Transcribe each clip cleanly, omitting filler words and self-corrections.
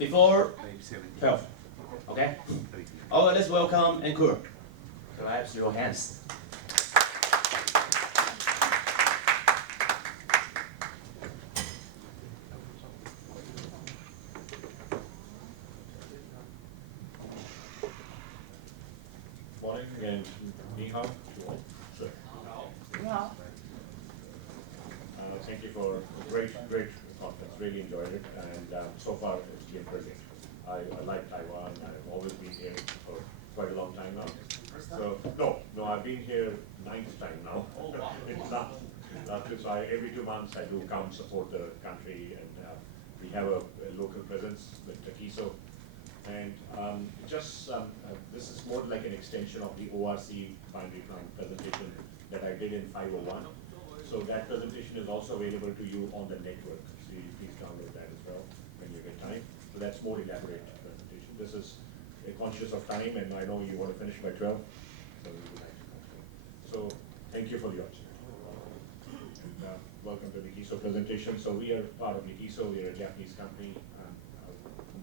before 12. Okay? Oh, let's welcome Ankur. Clap your hands. Morning and ni hao to all. Sure. Yeah. Thank you for a great conference. Really enjoyed it, and so far it's been brilliant. I like Taiwan. I've always been here for quite a long time now. So no, I've been here 9th time now. Oh, wow. It's not so every 2 months I do come support the country, and we have a local presence with TIGC. And this is more like an extension of the ORC binary plant presentation that I did in 501. So that presentation is also available to you on the network. So you please download that as well when you get time. So that's more elaborate presentation. This is conscious of time, and I know you want to finish by 12. So we would like to continue. So thank you for the opportunity. And, welcome to the TIGC presentation. So we are part of TIGC. We are a Japanese company.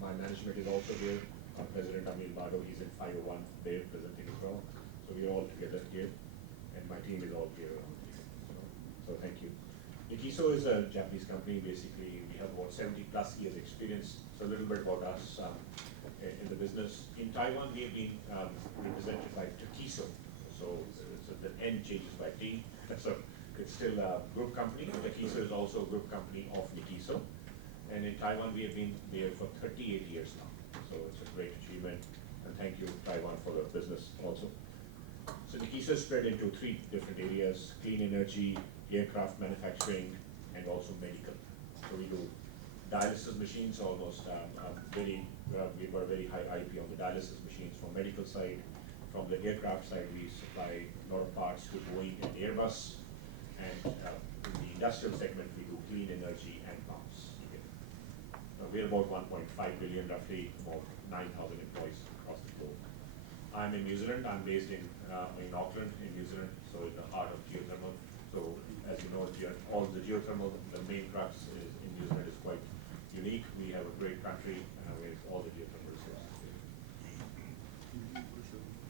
My management is also here. Our president Amil Bado, he's in 501 there presenting as well. So we are all together here, and my team is all here. So thank you. TIGC is a Japanese company. Basically, we have about 70+ years experience. So a little bit about us in the business. In Taiwan, we have been represented by TIGC. So the N changes by T. So it's still a group company. TIGC is also a group company of TIGC. And in Taiwan, we have been there for 38 years now. So it's a great achievement. And thank you, Taiwan, for the business also. So TIGC is spread into 3 different areas: clean energy, aircraft manufacturing, and also medical. So we do dialysis machines almost we've got a very high IP on the dialysis machines from medical side. From the aircraft side, we supply a lot of parts to Boeing and Airbus. And in the industrial segment, we do clean energy and pumps. We're about 1.5 billion, roughly about 9,000 employees across the globe. I'm in New Zealand. I'm based in Auckland, in New Zealand, so in the heart of geothermal. So as you know, all the geothermal, the main crux is in New Zealand is quite unique. We have a great country with all the geothermal resources.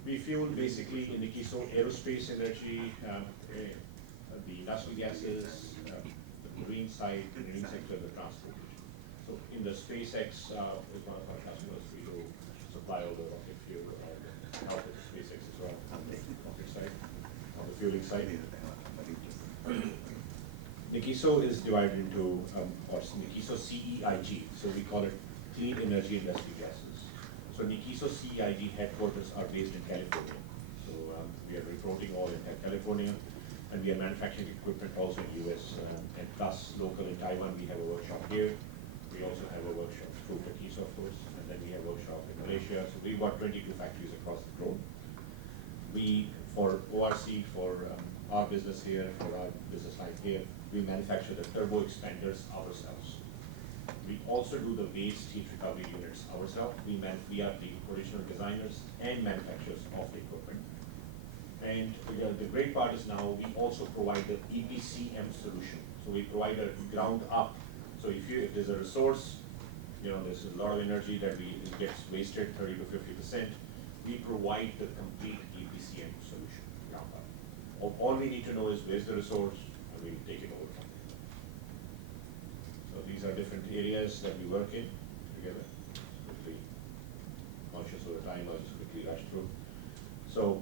We fuel basically in TIGC aerospace energy, the industrial gases, the marine side, the marine sector, the transportation. So in the SpaceX is one of our customers. We do supply all the rocket fuel and help with SpaceX as well on the rocket side, on the fueling side. TIGC is divided into TIGC CEIG, so we call it Clean Energy Industry Gases. So TIGC CEIG headquarters are based in California. So we are reporting all in California, and we are manufacturing equipment also in US, and plus local in Taiwan. We have a workshop here. We also have a workshop through TIGC, of course, and then we have a workshop in Malaysia. So we've got 22 factories across the globe. We, for ORC, for our business here, for our business line here, we manufacture the turbo expanders ourselves. We also do the waste heat recovery units ourselves. We are the original designers and manufacturers of the equipment. And the great part is now we also provide the EPCM solution. So we provide a ground up. So if there's a resource, there's a lot of energy that it gets wasted, 30 to 50%. We provide the complete EPCM solution, ground up. All we need to know is where's the resource, and we'll take it over from there. So these are different areas that we work in together. Quickly, conscious of the time, I'll just quickly rush through. So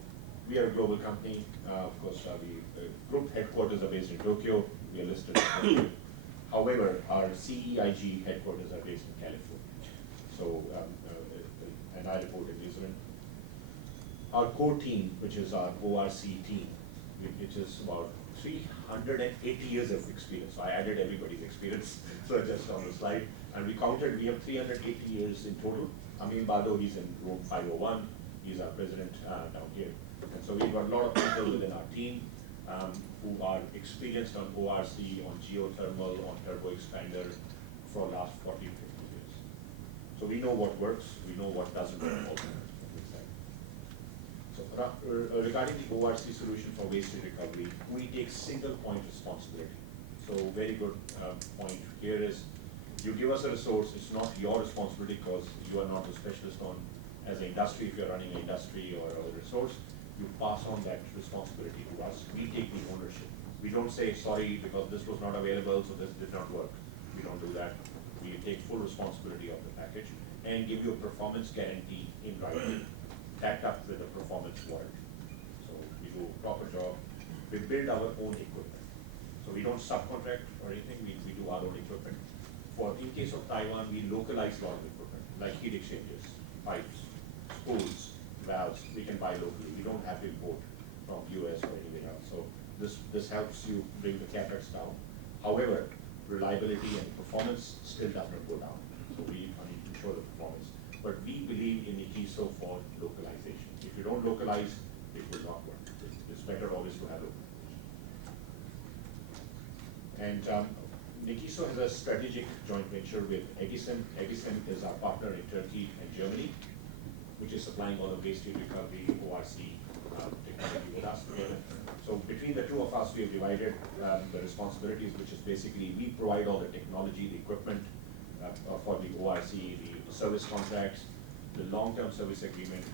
we are a global company. Of course, the group headquarters are based in Tokyo. We are listed in Tokyo. However, our CEIG headquarters are based in California. So, and I report in New Zealand. Our core team, which is our ORC team, which is about 380 years of experience. So I added everybody's experience, so just on the slide. And we counted, we have 380 years in total. Amil Bado, he's in room 501. He's our president down here. And so we've got a lot of people within our team who are experienced on ORC, on geothermal, on turbo expander for the last 40 to 50 years. So we know what works, we know what doesn't work also. So regarding the ORC solution for waste heat recovery, we take single point responsibility. So very good point here is You give us a resource, it's not your responsibility because you are not the specialist on, as an industry, if you're running an industry or a resource, you pass on that responsibility to us. We take the ownership. We don't say, sorry, because this was not available, so this did not work. We don't do that. We take full responsibility of the package and give you a performance guarantee in writing, backed up with a performance warranty. So we do a proper job. We build our own equipment. So we don't subcontract or anything, we do our own equipment. In case of Taiwan, we localize a lot of equipment, like heat exchangers, pipes, spools, valves, we can buy locally. We don't have to import from US or anywhere else. So this helps you bring the capex down. However, reliability and performance still does not go down. So we ensure the performance. But we believe in Nikiso for localization. If you don't localize, it will not work. It's better always to have localization. And Nikiso has a strategic joint venture with Egisim. Egisim is our partner in Turkey and Germany, which is supplying all the waste heat recovery, ORC technology with us together. So between the two of us, we have divided the responsibilities, which is basically we provide all the technology, the equipment for the ORC, the service contracts, the long-term service agreement.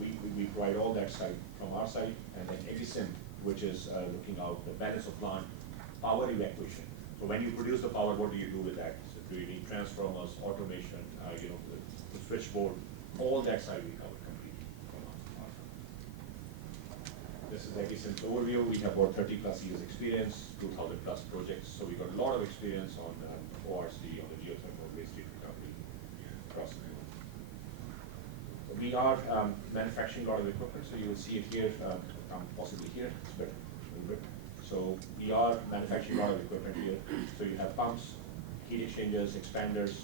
We provide all that side from our side, and then Egisim, which is looking out the balance of plant, power evacuation. So when you produce the power, what do you do with that? So do you need transformers, automation, the switchboard, all that side we cover completely from our side. This is Egisim's overview. We have about 30 plus years experience, 2,000 plus projects. So we got a lot of experience on ORC, on the geothermal waste heat recovery across the world. So we are manufacturing a lot of equipment. So you will see it here, possibly here, it's better, a little bit. So we are manufacturing a lot of equipment here. So you have pumps, heat exchangers, expanders,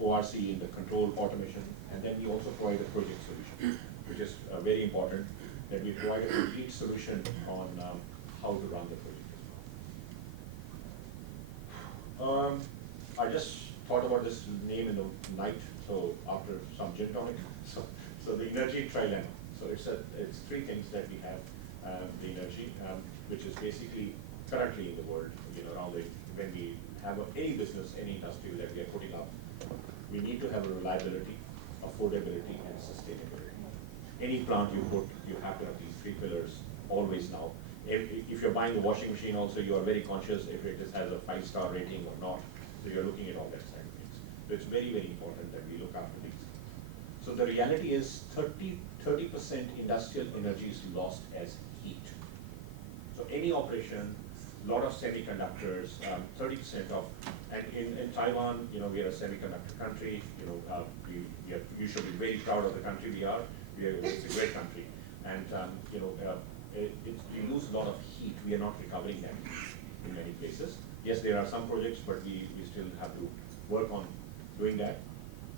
ORC in the control automation, and then we also provide a project solution, which is very important, that we provide a complete solution on how to run the project as well. I just thought about this name in the night, so after some gin tonic. So the energy trilemma. So it's three things that we have, the energy, which is basically currently in the world, around when we have any business, any industry that we are putting up, we need to have a reliability, affordability, and sustainability. Any plant you put, you have to have these three pillars always now. If you're buying a washing machine also, you are very conscious if it has a 5-star rating or not. So you're looking at all that side of things. So it's very, very important that we look after these. So the reality is 30% industrial energy is lost as heat. So any operation, a lot of semiconductors, 30% of, and in Taiwan, we are a semiconductor country. You should be very proud of the country we are. It's a great country, and we lose a lot of heat. We are not recovering that in many places. Yes, there are some projects, but we still have to work on doing that.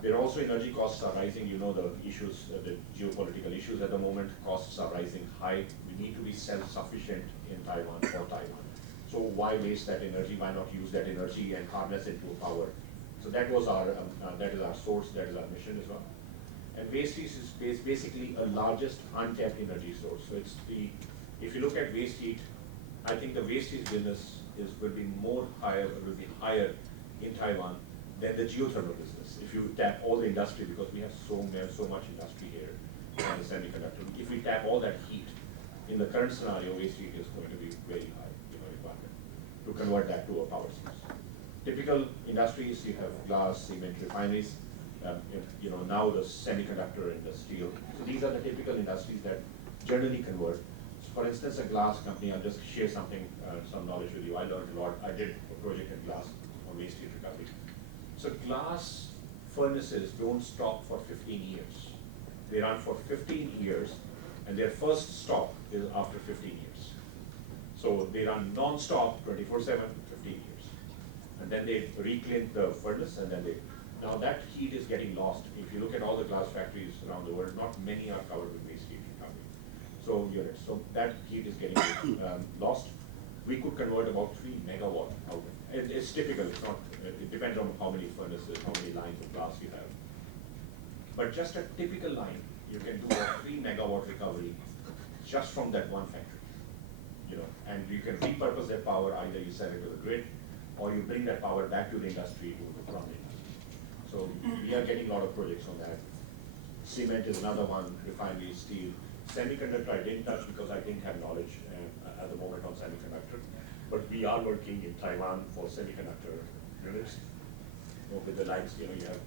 There are also energy costs are rising. The issues, the geopolitical issues at the moment. Costs are rising high. We need to be self-sufficient in Taiwan for Taiwan. So why waste that energy? Why not use that energy and harness it to power? So that was that is our source. That is our mission as well. And waste heat is basically a largest untapped energy source. So if you look at waste heat, I think the waste heat business will be higher in Taiwan than the geothermal business. If you tap all the industry, because we have so much industry here in the semiconductor. If we tap all that heat, in the current scenario, waste heat is going to be very high, requirement to convert that to a power source. Typical industries, you have glass, cement, refineries. Now the semiconductor and the steel. So these are the typical industries that generally convert. So for instance, a glass company, I'll just share some knowledge with you. I learned a lot. I did a project in glass on waste heat recovery. So glass furnaces don't stop for 15 years. They run for 15 years, and their first stop is after 15 years. So they run non-stop 24/7, 15 years. And then they reclaim the furnace, and then now that heat is getting lost. If you look at all the glass factories around the world, not many are covered with waste heat recovery. So that heat is getting lost. We could convert about 3 megawatt out of it. It's typical, it's not, it depends on how many furnaces, how many lines of glass you have. But just a typical line, you can do a 3 megawatt recovery just from that one factory. and you can repurpose that power, either you sell it to the grid, or you bring that power back to the industry to run the industry. So we are getting a lot of projects on that. Cement is another one, refinery, steel. Semiconductor I didn't touch because I didn't have knowledge at the moment on semiconductor, but we are working in Taiwan for semiconductor units. With the likes, you have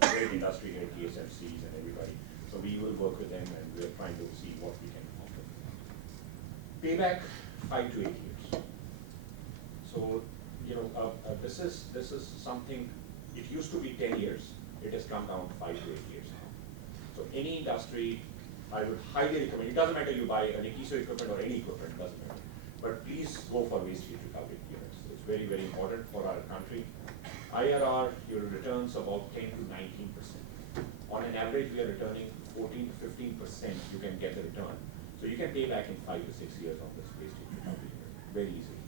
the great industry here, TSMCs and everybody. So we will work with them, and we're trying to see what we can offer. Payback, 5 to 8 years. So, this is something, it used to be 10 years. It has come down to 5 to 8 years now. So any industry, I would highly recommend, it doesn't matter you buy an TIGC equipment or any equipment, doesn't matter. But please go for waste heat recovery units. It's very, very important for our country. IRR, your returns about 10 to 19%. On an average, we are returning 14 to 15%, you can get the return. So you can pay back in 5 to 6 years on this waste heat recovery unit, very easily.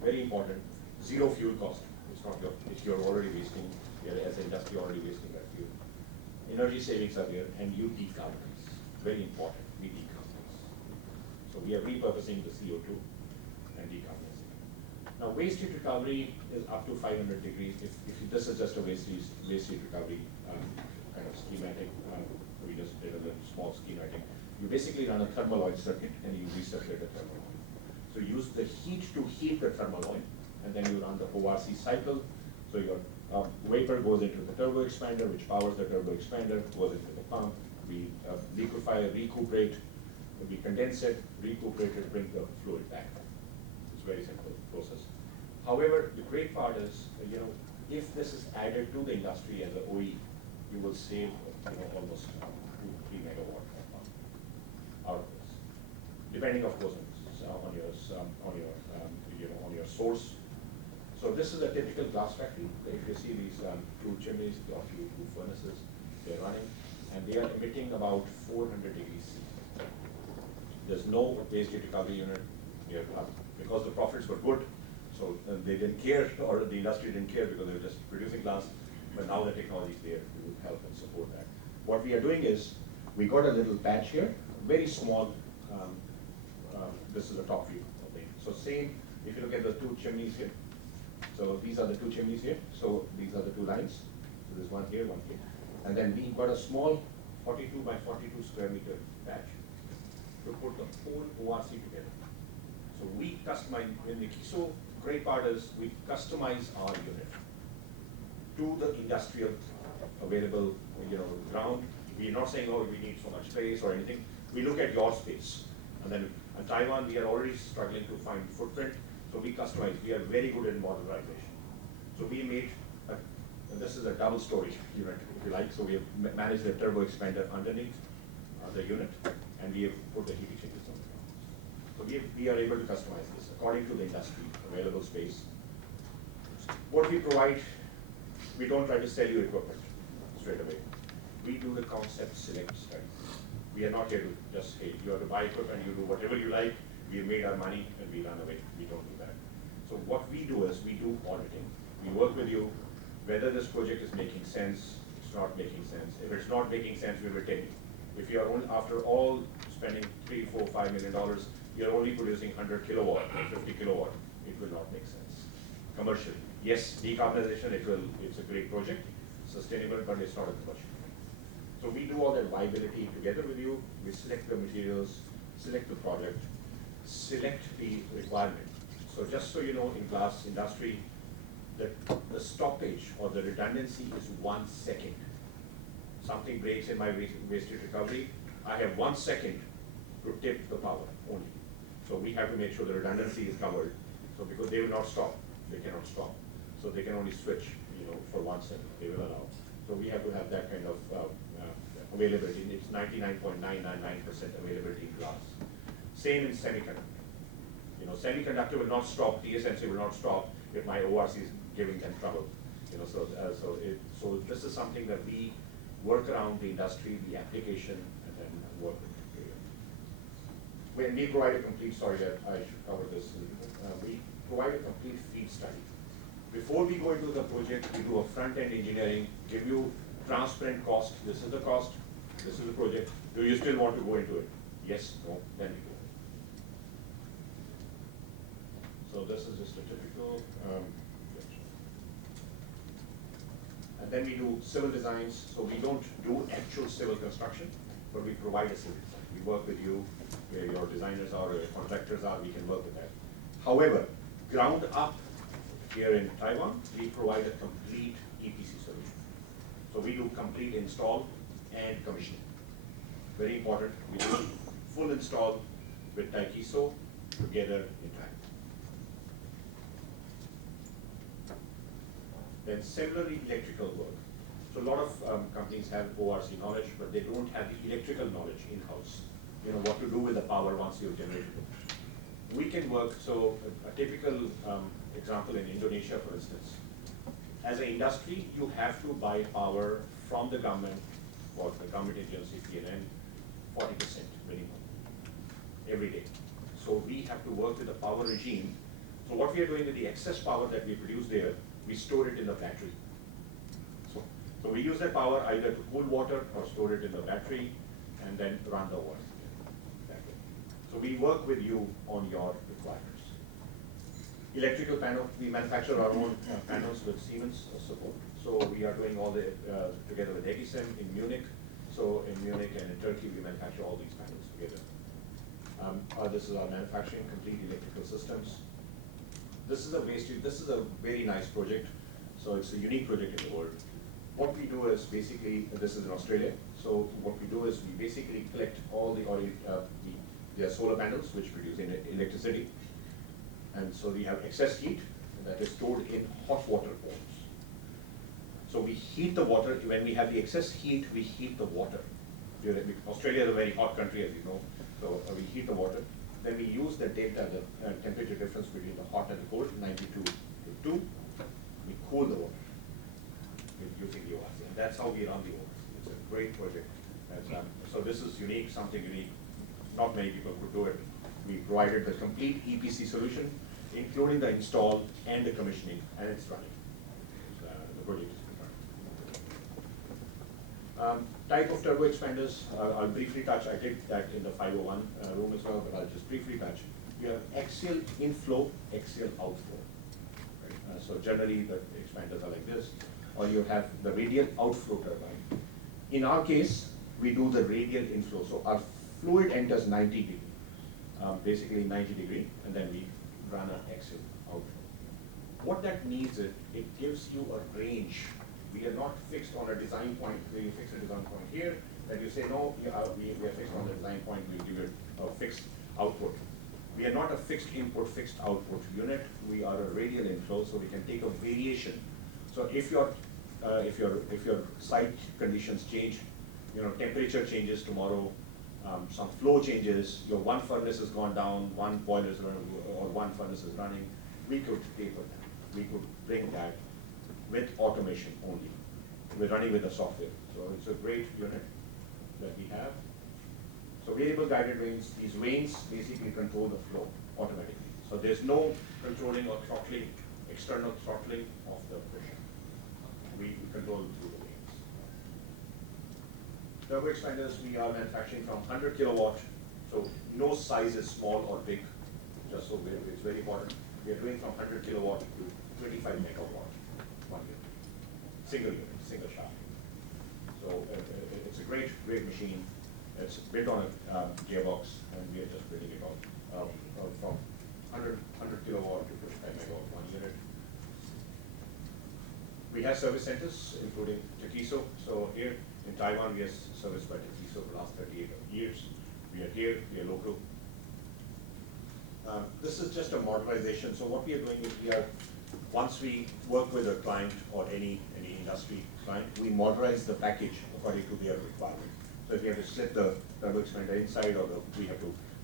Very important, zero fuel cost. It's not you're already wasting, as an industry already wasting that fuel. Energy savings are there, and you decarbonize. Very important, we decarbonize. So we are repurposing the CO2 and decarbonizing. Now waste heat recovery is up to 500 degrees. If this is just a waste heat recovery kind of schematic, we just did a little small schematic. You basically run a thermal oil circuit and you recirculate the thermal oil. So you use the heat to heat the thermal oil, and then you run the ORC cycle. So your vapor goes into the turbo expander, which powers the turbo expander, goes into the pump. We liquefy, recuperate, we condense it, recuperate it, bring the fluid back. It's a very simple process. However, the great part is, if this is added to the industry as an OE, you will save almost 2 to 3 megawatt out of this, depending of course on your source. So this is a typical glass factory. If you see these 2 chimneys or 2 furnaces, they're running, and they are emitting about 400 degrees C. There's no waste heat recovery unit here because the profits were good. So they didn't care, or the industry didn't care because they were just producing glass. But now the technology is there to help and support that. What we are doing is, we got a little patch here, very small. This is the top view of it. So same, if you look at the 2 chimneys here. So these are the 2 chimneys here. So these are the 2 lines. So there's one here, one here. And then we got a small 42 by 42 square meter patch to put the whole ORC together. So we customize, in the KISO, great part is we customize our unit to the industrial available ground. We're not saying, oh, we need so much space or anything. We look at your space. And then in Taiwan, we are already struggling to find footprint. So we customize. We are very good in modularization. So we made, this is a double story unit, if you like. So we have managed the turbo expander underneath the unit, and we have put the heat exchangers on the ground. So we are able to customize this according to the industry, available space. What we provide, we don't try to sell you equipment straight away. We do the concept select study. We are not here to just, hey, you have to buy equipment, you do whatever you like, we have made our money and we run away. We don't do that. So what we do is we do auditing. We work with you, whether this project is making sense, it's not making sense. If it's not making sense, we will tell you. If you are only, after all spending $3, $4, $5 million, you're only producing 100 kilowatt or 50 kilowatt, it will not make sense. Commercially, yes, decarbonization, it's a great project, sustainable, but it's not a commercial. So we do all that viability together with you. We select the materials, select the project, select the requirement. So just so you know, in glass industry, the stoppage or the redundancy is 1 second. Something breaks in my waste heat recovery, I have 1 second to tip the power only. So we have to make sure the redundancy is covered. So because they will not stop, they cannot stop. So they can only switch, for 1 second, they will allow. So we have to have that kind of availability. It's 99.999% availability in glass. Same in semiconductor. Semiconductor will not stop, TSMC will not stop if my ORC is giving them trouble. So this is something that we work around the industry, the application, and then work with it. When we provide a complete, sorry, I should cover this. We provide a complete feed study. Before we go into the project, we do a front-end engineering, give you transparent cost. This is the cost, this is the project. Do you still want to go into it? Yes, no, then we go. So this is just a typical, and then we do civil designs. So we don't do actual civil construction, but we provide a civil design. We work with you, where your designers are, or your contractors are, we can work with that. However, ground up here in Taiwan, we provide a complete EPC solution. So we do complete install and commissioning. Very important, we do full install with TIGC together in time. Then similarly, electrical work. So a lot of companies have ORC knowledge, but they don't have the electrical knowledge in-house. You know, what to do with the power once you've generated it. We can work, so a typical example in Indonesia, for instance, as an industry, you have to buy power from the government, or the government agency, PLN, 40% minimum, every day. So we have to work with the power regime. So what we are doing with the excess power that we produce there, we store it in the battery. So we use that power either to cool water or store it in the battery and then run the water. So we work with you on your requirements. Electrical panel, we manufacture our own panels with Siemens support. So we are doing all the, together with TIGC in Munich. So in Munich and in Turkey, we manufacture all these panels together. This is our manufacturing, complete electrical systems. This is a very nice project. So it's a unique project in the world. What we do is basically, this is in Australia. So what we do is we basically collect all the solar panels which produce electricity. And so we have excess heat that is stored in hot water forms. So we heat the water. When we have the excess heat, we heat the water. Australia is a very hot country, as you know. So we heat the water. Then we use the delta, the temperature difference between the hot and the cold, 92 to 2. We cool the water using the ORC. And that's how we run the ORC. It's a great project. So this is unique, something unique. Not many people could do it. We provided the complete EPC solution, including the install and the commissioning, and it's running. The project is confirmed. Type of turbo expanders, I'll briefly touch. I did that in the 501 room as well, but I'll just briefly touch. You have axial inflow, axial outflow. Right? So generally the expanders are like this, or you have the radial outflow turbine. In our case, we do the radial inflow. So our fluid enters 90 degree, basically 90 degree, and then we run an axial outflow. What that means is it gives you a range. We are not fixed on a design point. Where you fix a design point here, then you say, no, we are fixed on the design point, we'll give it a fixed output. We are not a fixed input, fixed output unit. We are a radial inflow, so we can take a variation. So if your site conditions change, temperature changes tomorrow, some flow changes, your one furnace has gone down, one boiler is running, or one furnace is running, we could taper that. We could bring that with automation only. We're running with the software. So it's a great unit that we have. So variable guided vanes, these vanes basically control the flow automatically. So there's no controlling or throttling, external throttling of the pressure. We control through the vanes. Turbo expanders, we are manufacturing from 100 kilowatt. So no size is small or big, just so it's very important. We are doing from 100 kilowatt to 25 megawatt, one unit. Single unit, single shaft. So it's a great machine. It's built on a gearbox, and we are just building it on from 100 kilowatt to 25 megawatt, one unit. We have service centers, including TIGC. So here in Taiwan, we are serviced by TIGC for the last 38 years. We are here, we are local. This is just a modernization. So what we are doing is once we work with a client or any industry client, we modernize the package according to their requirement. So if we have to split the turbo expander inside, or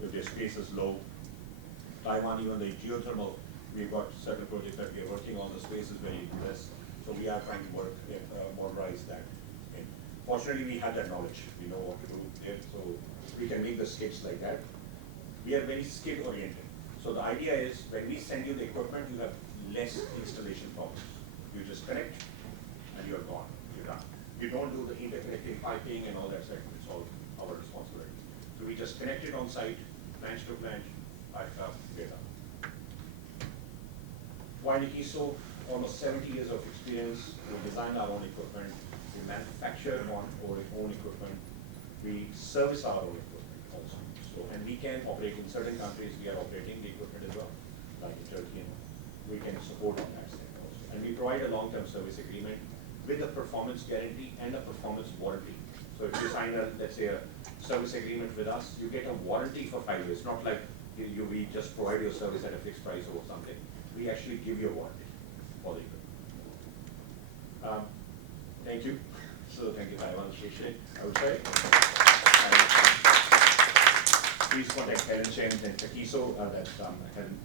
if their space is low. Taiwan, even the geothermal, we've got certain projects that we are working on. The space is very less, so we are trying to modernize that. And fortunately, we have that knowledge. We know what to do there, so we can make the skids like that. We are very skid oriented. So the idea is when we send you the equipment, you have less installation problems. You just connect, and you're gone. You're done. You don't do the interconnecting piping and all that stuff. It's all our responsibility. So we just connect it on site, plant to plant, pipe up, get up. While TIGC, almost 70 years of experience, we design our own equipment, we manufacture our own equipment, we service our own equipment also. So, and we can operate in certain countries, we are operating the equipment as well, like in Turkey, and we can support on that side also. And we provide a long-term service agreement with a performance guarantee and a performance warranty. So if you sign a, let's say, a service agreement with us, you get a warranty for 5 years, not like we just provide your service at a fixed price or something. We actually give you a warranty for the equipment. Thank you. So thank you, Taiwan, I would say. Please contact Helen Chen and Takiso, that's Helen,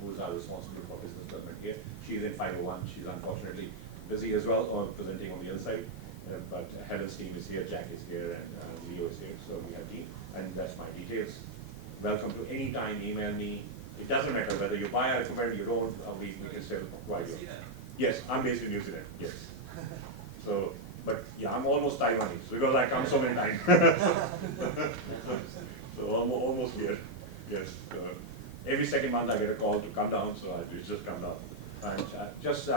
who is our responsible for business development here. She's in 501. She's unfortunately busy as well, or presenting on the other side. But Helen's team is here, Jack is here, and Leo is here. So we have team, and that's my details. Welcome to any time, email me. It doesn't matter whether you buy our equipment, you don't, we can still provide you. Yes, I'm based in New Zealand, yes. So, but yeah, I'm almost Taiwanese because I come so many times. So almost here, yes. Every second month I get a call to come down, so I just come down. And just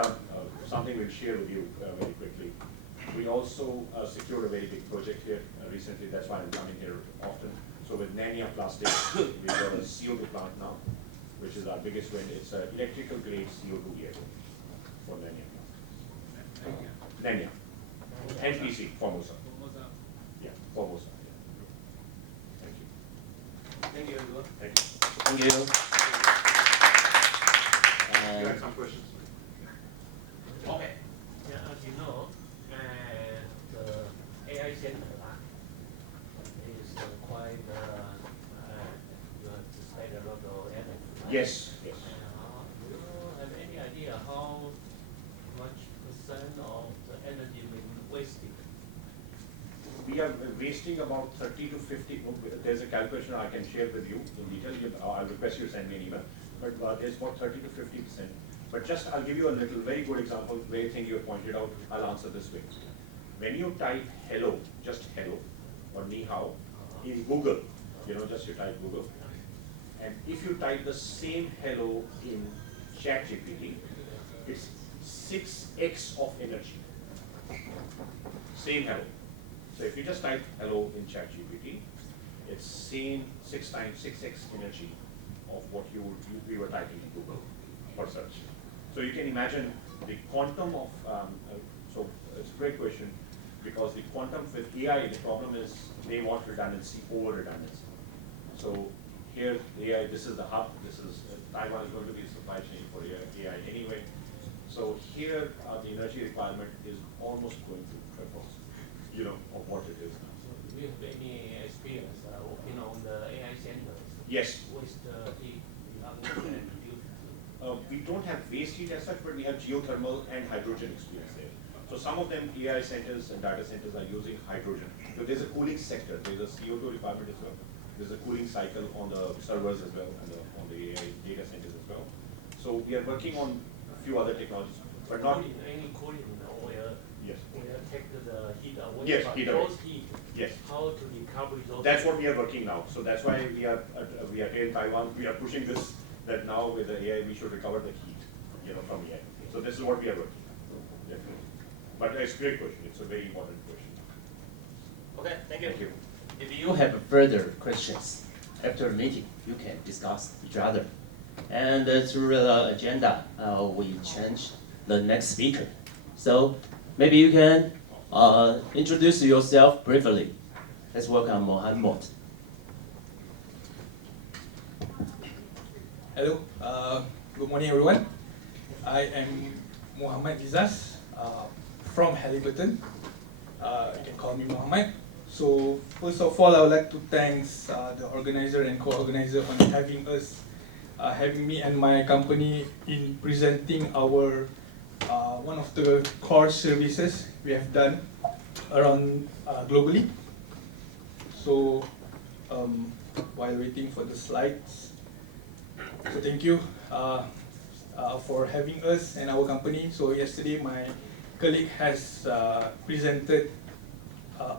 something we'll share with you very quickly. We also secured a very big project here recently, that's why I'm coming here often. So with Nanya Plastics, we've got a CO2 plant now, which is our biggest win. It's an electrical grade CO2 here for Nanya Plastics. Nanya. NPC, Formosa. Yeah, Formosa. Yeah. Thank you. Thank you, everyone. Thank you. Thank you. You had some questions? Okay. Yeah, as you know, the AI center is quite, you have to spend a lot of energy. Right? Yes, yes. Do you have any idea how much percent of the energy being wasted? We are wasting about 30 to 50. There's a calculation I can share with you in detail. I'll request you to send me an email. But there's about 30 to 50%. But just I'll give you a little very good example. Very thing you pointed out. I'll answer this way. When you type hello, just hello, or ni hao, in Google, just you type Google, and if you type the same hello in ChatGPT, it's 6x of energy. Same hello. So if you just type hello in ChatGPT, it's same 6x energy of what we were typing in Google for search. So you can imagine the quantum of, so it's a great question, because the quantum with AI, the problem is they want redundancy over redundancy. So here, AI, this is the hub, Taiwan is going to be a supply chain for AI anyway. So here, the energy requirement is almost going to triple, of what it is now. So do you have any experience working on the AI centers? Yes. With the heat and We don't have waste heat as such, but we have geothermal and hydrogen experience there. So some of them AI centers and data centers are using hydrogen. So there's a cooling sector, there's a CO2 requirement as well. There's a cooling cycle on the servers as well, and on the AI data centers as well. So we are working on a few other technologies, but not any cooling where yes. Where take the heat away. Yes, but heat away. those heat, Yes. how to recover those? That's what we are working now. So that's why we are here in Taiwan. We are pushing this, that now with the AI we should recover the heat, from AI. So this is what we are working on. Definitely. But it's a great question. It's a very important question. Okay, thank you. Thank you. If you have further questions after the meeting, you can discuss each other. And through the agenda, we change the next speaker. So maybe you can introduce yourself briefly. Let's welcome Mohammed. Hello, good morning everyone. I am Muhammad Izaz from Halliburton. You can call me Muhammad. So first of all, I would like to thank the organizer and co-organizer on having me and my company in presenting our one of the core services we have done around globally. So while waiting for the slides, so thank you for having us and our company. So yesterday my colleague has presented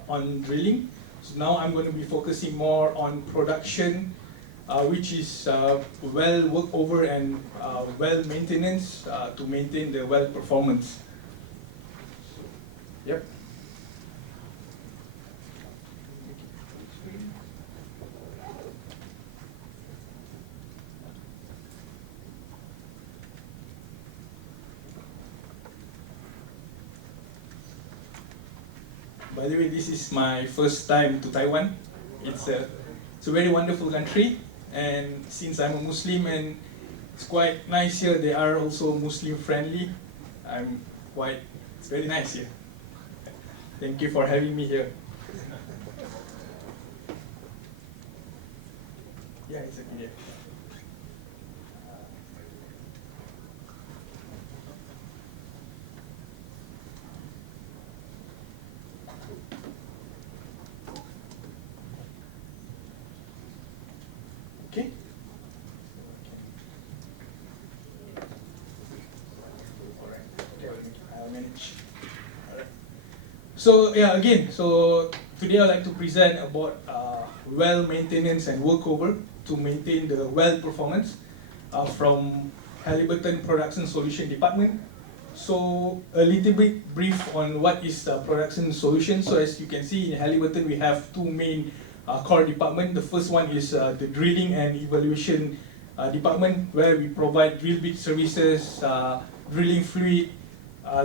on drilling. So now I'm going to be focusing more on production which is well worked over and well maintenance to maintain the well performance. Yep. By the way, this is my first time to Taiwan. It's a very wonderful country, and since I'm a Muslim and it's quite nice here, they are also Muslim friendly. It's very nice here. Thank you for having me here. Yeah, it's a PDF. Okay. I'll manage. Alright. So yeah, again, so today I'd like to present about well maintenance and workover to maintain the well performance from Halliburton Production Solution Department. So a little bit brief on what is production solution. So as you can see in Halliburton, we have two main core department. The first one is the drilling and evaluation department, where we provide drill bit services, drilling fluid,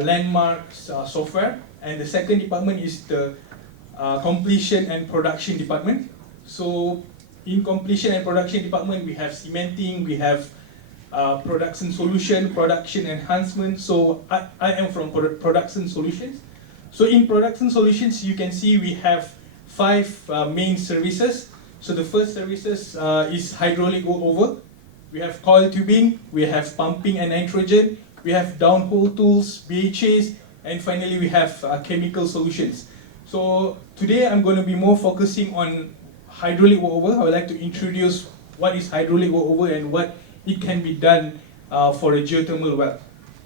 landmarks, software. And the second department is the completion and production department. So in completion and production department, we have cementing, we have production solution, production enhancement. So I am from production solutions. So in production solutions, you can see we have 5 main services. So the first services is hydraulic workover. We have coil tubing, we have pumping and nitrogen, we have downhole tools, BHAs, and finally we have chemical solutions. So today I'm going to be more focusing on hydraulic workover. I would like to introduce what is hydraulic workover and what it can be done for a geothermal well.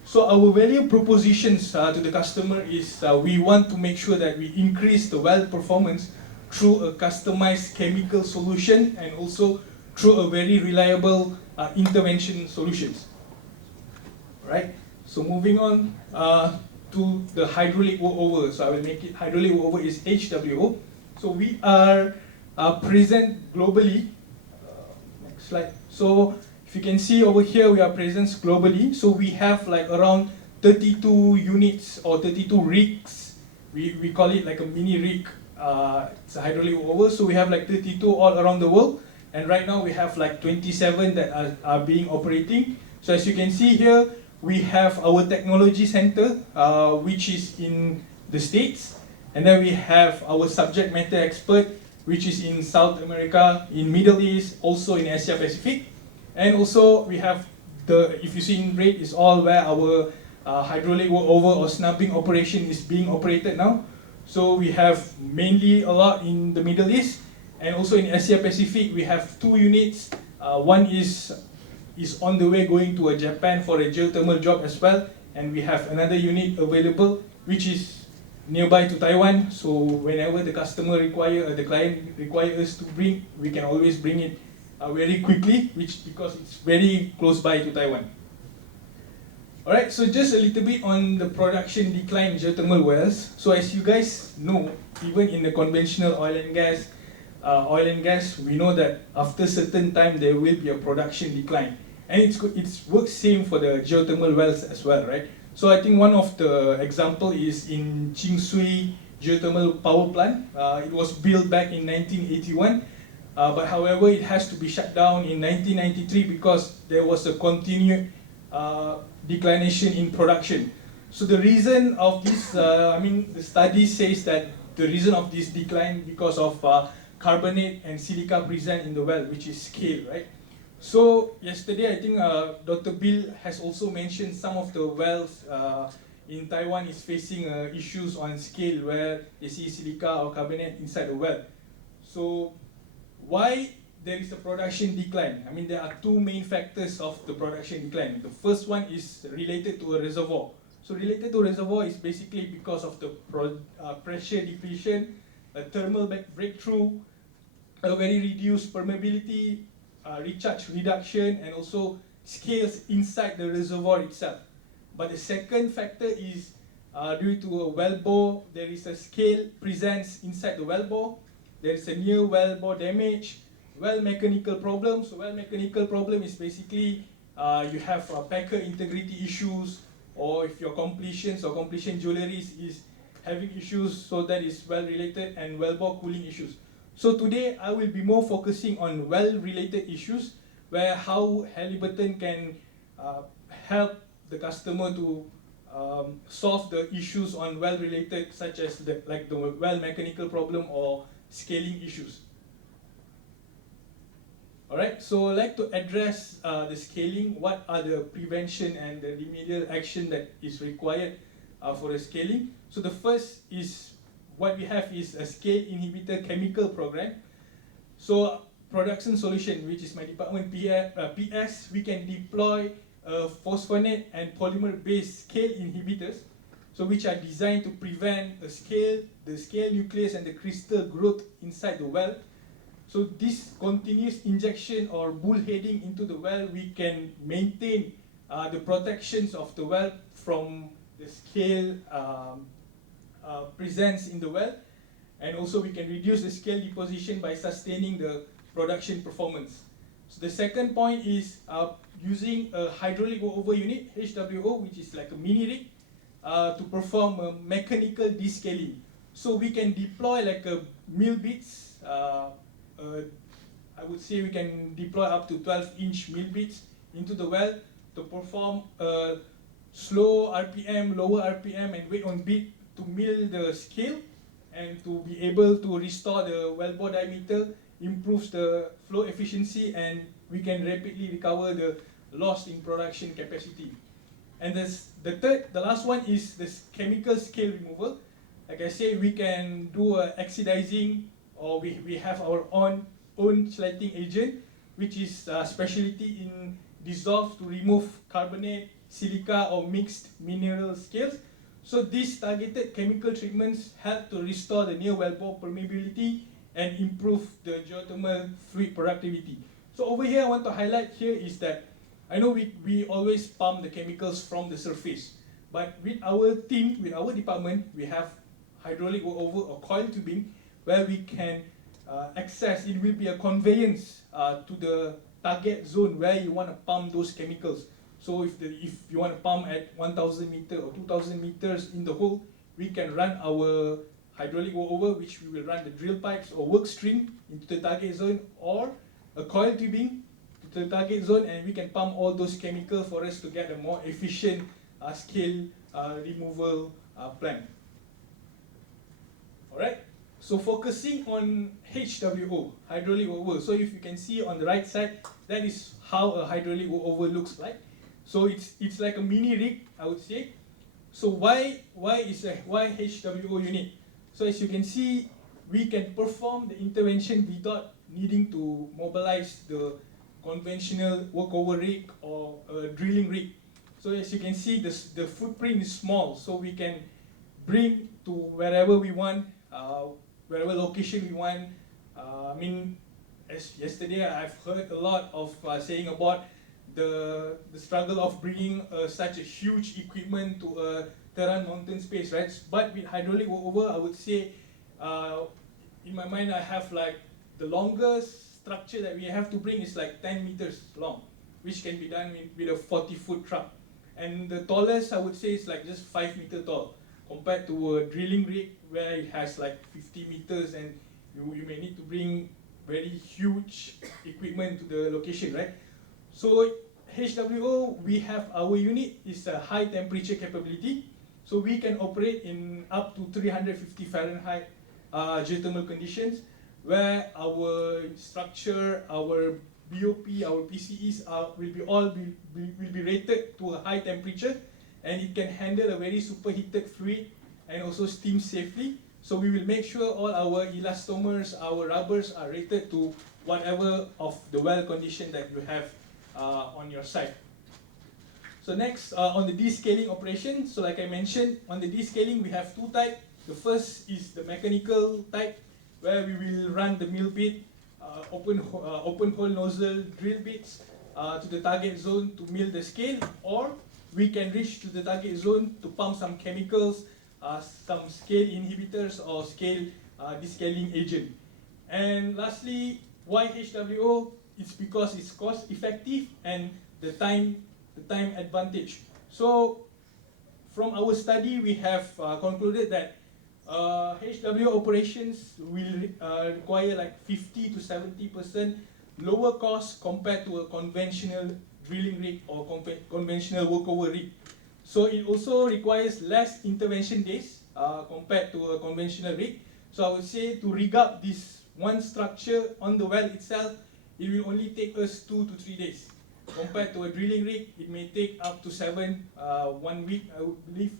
So our value propositions to the customer is we want to make sure that we increase the well performance through a customized chemical solution and also through a very reliable intervention solutions. Right? So moving on to the hydraulic workover. So I will make it hydraulic workover is HWO. So we are present globally. Next slide. So if you can see over here, we are present globally. So we have like around 32 units or 32 rigs. We call it like a mini rig. It's a hydraulic workover. So we have like 32 all around the world. And right now we have like 27 that are being operating. So as you can see here, we have our technology center, which is in the States. And then we have our subject matter expert, which is in South America, in Middle East, also in Asia Pacific. And also we have if you see in red, is all where our hydraulic workover or snubbing operation is being operated now. So we have mainly a lot in the Middle East, and also in Asia Pacific, we have 2 units. One is on the way going to Japan for a geothermal job as well, and we have another unit available, which is nearby to Taiwan. So whenever the customer the client requires us to bring, we can always bring it very quickly, because it's very close by to Taiwan. Alright, so just a little bit on the production decline in geothermal wells. So as you guys know, even in the conventional oil and gas, we know that after a certain time there will be a production decline. And it's works same for the geothermal wells as well, right? So I think one of the example is in Chingsui Geothermal Power Plant. It was built back in 1981, but however it has to be shut down in 1993 because there was a continued declination in production. So the reason of this, the study says that the reason of this decline because of carbonate and silica present in the well, which is scale, right? So yesterday, I think Dr. Bill has also mentioned some of the wells in Taiwan is facing issues on scale where they see silica or carbonate inside the well. So why there is a production decline? There are 2 main factors of the production decline. The first one is related to a reservoir. So related to reservoir is basically because of the pressure depletion, a thermal breakthrough, a very reduced permeability, recharge reduction and also scales inside the reservoir itself. But the second factor is due to a well bore, there is a scale presence inside the well bore. There is a near well bore damage, well mechanical problem. So well mechanical problem is basically you have packer integrity issues, or if your completions or completion jewelries is having issues, so that is well related, and well bore cooling issues. So today I will be more focusing on well related issues, where how Halliburton can help the customer to solve the issues on well related, such as the well mechanical problem or scaling issues. Alright, so I'd like to address the scaling. What are the prevention and the remedial action that is required for the scaling? So the first is, what we have is a scale inhibitor chemical program. So production solution, which is my department PS, we can deploy phosphonate and polymer based scale inhibitors, so which are designed to prevent the scale nucleus and the crystal growth inside the well. So this continuous injection or bullheading into the well, we can maintain the protections of the well from the scale presence in the well, and also we can reduce the scale deposition by sustaining the production performance. So the second point is using a hydraulic workover unit, HWO, which is like a mini rig, to perform a mechanical descaling. So we can deploy like a mill bits. I would say we can deploy up to 12-inch mill bits into the well to perform slow RPM, lower RPM, and weight on bit to mill the scale and to be able to restore the wellbore diameter, improves the flow efficiency, and we can rapidly recover the loss in production capacity. And the last one is the chemical scale removal. Like I say, we can do oxidizing, or we have our own slitting agent, which is a specialty in dissolve to remove carbonate, silica, or mixed mineral scales. So these targeted chemical treatments help to restore the near wellbore permeability and improve the geothermal fluid productivity. So over here, I want to highlight here is that I know we always pump the chemicals from the surface, but with our team, with our department, we have hydraulic workover or coil tubing, where we can access. It will be a conveyance to the target zone where you want to pump those chemicals. So if you want to pump at 1,000 meters or 2,000 meters in the hole, we can run our hydraulic workover, which we will run the drill pipes or work string into the target zone, or a coil tubing to the target zone, and we can pump all those chemicals for us to get a more efficient scale removal plan. Alright, so focusing on HWO, hydraulic workover. So if you can see on the right side, that is how a hydraulic workover looks like. So it's like a mini rig, I would say. So why HWO unit? So as you can see, we can perform the intervention without needing to mobilize the conventional workover rig or a drilling rig. So as you can see, the footprint is small, so we can bring to wherever we want, wherever location we want. I mean, as yesterday I've heard a lot of saying about the struggle of bringing such a huge equipment to a Tehran mountain space, right? But with hydraulic workover, I would say, in my mind, I have like the longest structure that we have to bring is like 10 meters long, which can be done with a 40-foot truck. And the tallest, I would say, is like just 5 meters tall, compared to a drilling rig where it has like 50 meters, and you may need to bring very huge equipment to the location, right? So HWO, we have our unit is a high temperature capability, so we can operate in up to 350 Fahrenheit geothermal conditions, where our structure, our BOP, our PCEs will be rated to a high temperature, and it can handle a very superheated fluid and also steam safely. So we will make sure all our elastomers, our rubbers are rated to whatever of the well condition that you have on your site. So next, on the descaling operation, so like I mentioned, on the descaling we have two types. The first is the mechanical type, where we will run the mill bit open hole nozzle drill bits to the target zone to mill the scale, or we can reach to the target zone to pump some chemicals, some scale inhibitors or scale descaling agent. And lastly, why HWO? It's because it's cost effective and the time advantage. So from our study, we have concluded that HWO operations will require like 50 to 70% lower cost compared to a conventional drilling rig or conventional workover rig. So it also requires less intervention days compared to a conventional rig. So I would say to rig up this one structure on the well itself, it will only take us 2 to 3 days. Compared to a drilling rig, it may take up to 1 week, I would believe.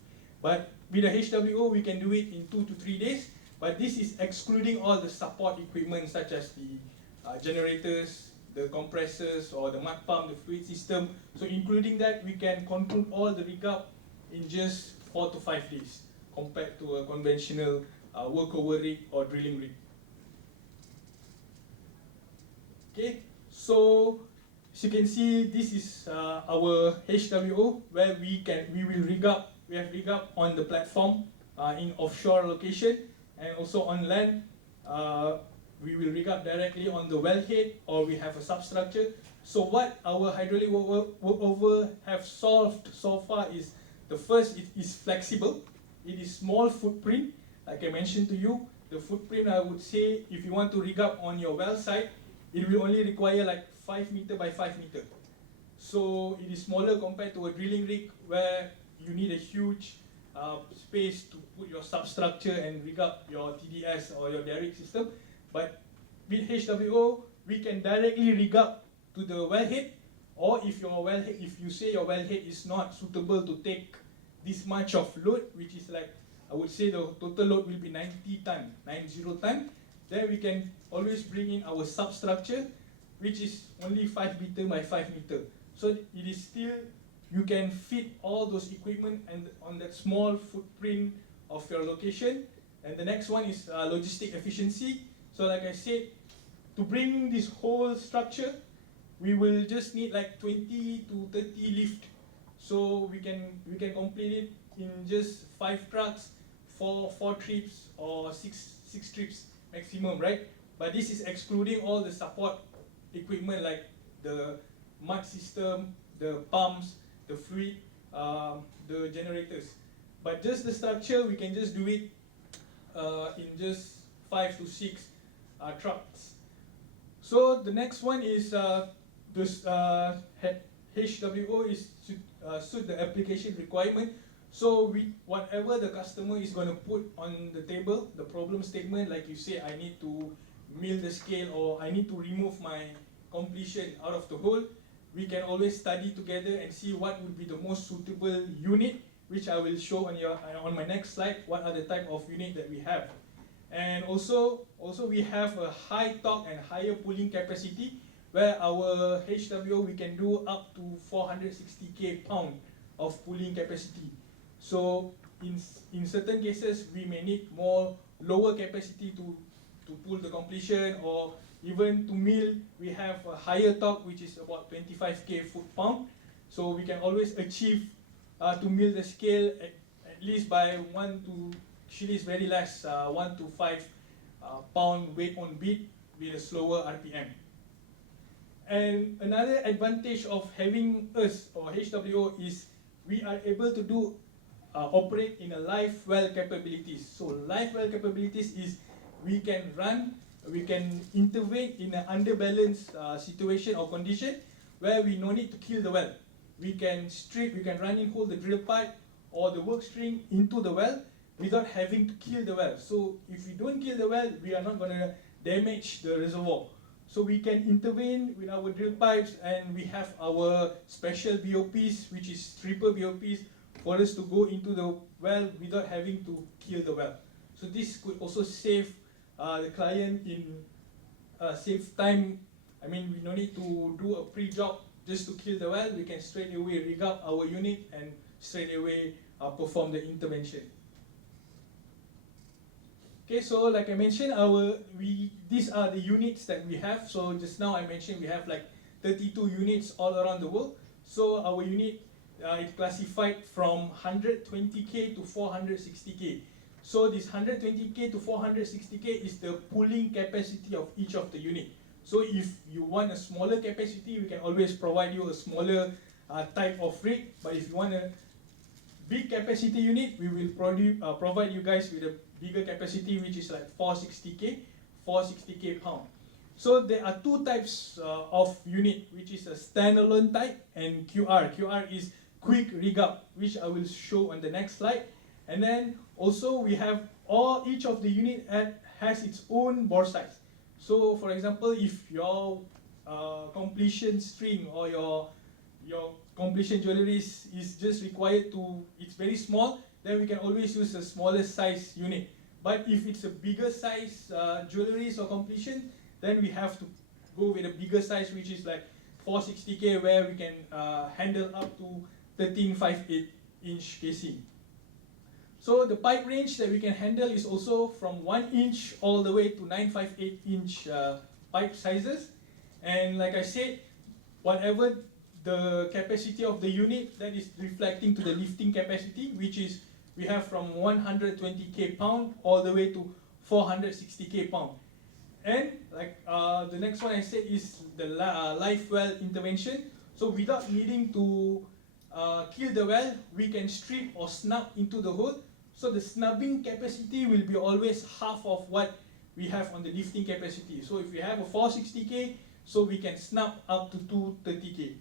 But with a HWO, we can do it in 2 to 3 days. But this is excluding all the support equipment such as the generators, the compressors, or the mud pump, the fluid system. So including that, we can conclude all the rig up in just 4 to 5 days compared to a conventional workover rig or drilling rig. Okay, so as you can see, this is our HWO where we will rig up. We have rig up on the platform in offshore location, and also on land. We will rig up directly on the wellhead, or we have a substructure. So what our hydraulic workover have solved so far is, the first, it is flexible. It is small footprint, like I mentioned to you. The footprint, I would say, if you want to rig up on your well site, it will only require like 5 meter by 5 meter. So it is smaller compared to a drilling rig where you need a huge space to put your substructure and rig up your TDS or your derrick system. But with HWO, we can directly rig up to the wellhead, or if you say your wellhead is not suitable to take this much of load, which is like, I would say the total load will be 90 ton, then we can always bring in our substructure, which is only 5 meter by 5 meter. So it is still, you can fit all those equipment and on that small footprint of your location. And the next one is logistic efficiency. So like I said, to bring this whole structure, we will just need like 20 to 30 lift. So we can complete it in just 5 trucks, 4 trips, or 6 trips maximum, right? But this is excluding all the support equipment like the mud system, the pumps, the fluid, the generators. But just the structure, we can just do it in just 5 to 6 trucks. So the next one is this HWO is suit the application requirement. So whatever the customer is going to put on the table, the problem statement, like you say, I need to mill the scale, or I need to remove my completion out of the hole, we can always study together and see what would be the most suitable unit, which I will show on my next slide, what are the type of unit that we have. And also we have a high torque and higher pulling capacity, where our HWO, we can do up to 460 pound of pulling capacity. So in certain cases, we may need more lower capacity to pull the completion, or even to mill, we have a higher torque, which is about 25 foot-pound. So we can always achieve to mill the scale at least by 1 to, actually it's very less, 1 to 5 pound weight on beat with a slower RPM. And another advantage of having us or HWO is we are able to do operate in a live well capabilities. So live well capabilities is we can intervene in an underbalanced situation or condition where we no need to kill the well. We can run in hold the drill pipe or the work string into the well without having to kill the well. So if we don't kill the well, we are not going to damage the reservoir. So we can intervene with our drill pipes, and we have our special BOPs, which is triple BOPs, for us to go into the well without having to kill the well. So this could also save the client in save time. I mean, we no need to do a pre-job just to kill the well. We can straight away rig up our unit and straight away perform the intervention. Okay, so like I mentioned, these are the units that we have. So just now I mentioned we have like 32 units all around the world. So our unit is classified from 120K to 460K. So this 120K to 460K is the pooling capacity of each of the unit. So if you want a smaller capacity, we can always provide you a smaller type of rig. But if you want a big capacity unit, we will provide you guys with a bigger capacity, which is like 460K pound. So there are two types of unit, which is a standalone type and QR. QR is quick rig up, which I will show on the next slide. And then also we have each of the unit has its own bore size. So for example, if your completion string or your completion jewelry is just required it's very small, then we can always use a smaller size unit. But if it's a bigger size jewelries or completion, then we have to go with a bigger size, which is like 460K, where we can handle up to 13.58 inch casing. So the pipe range that we can handle is also from 1 inch all the way to 958 inch pipe sizes. And like I said, whatever the capacity of the unit, that is reflecting to the lifting capacity, which is we have from 120K pound all the way to 460K pound. And like the next one I said is the live well intervention. So without needing to kill the well, we can strip or snub into the hole. So the snubbing capacity will be always half of what we have on the lifting capacity. So if we have a 460K, so we can snub up to 230K.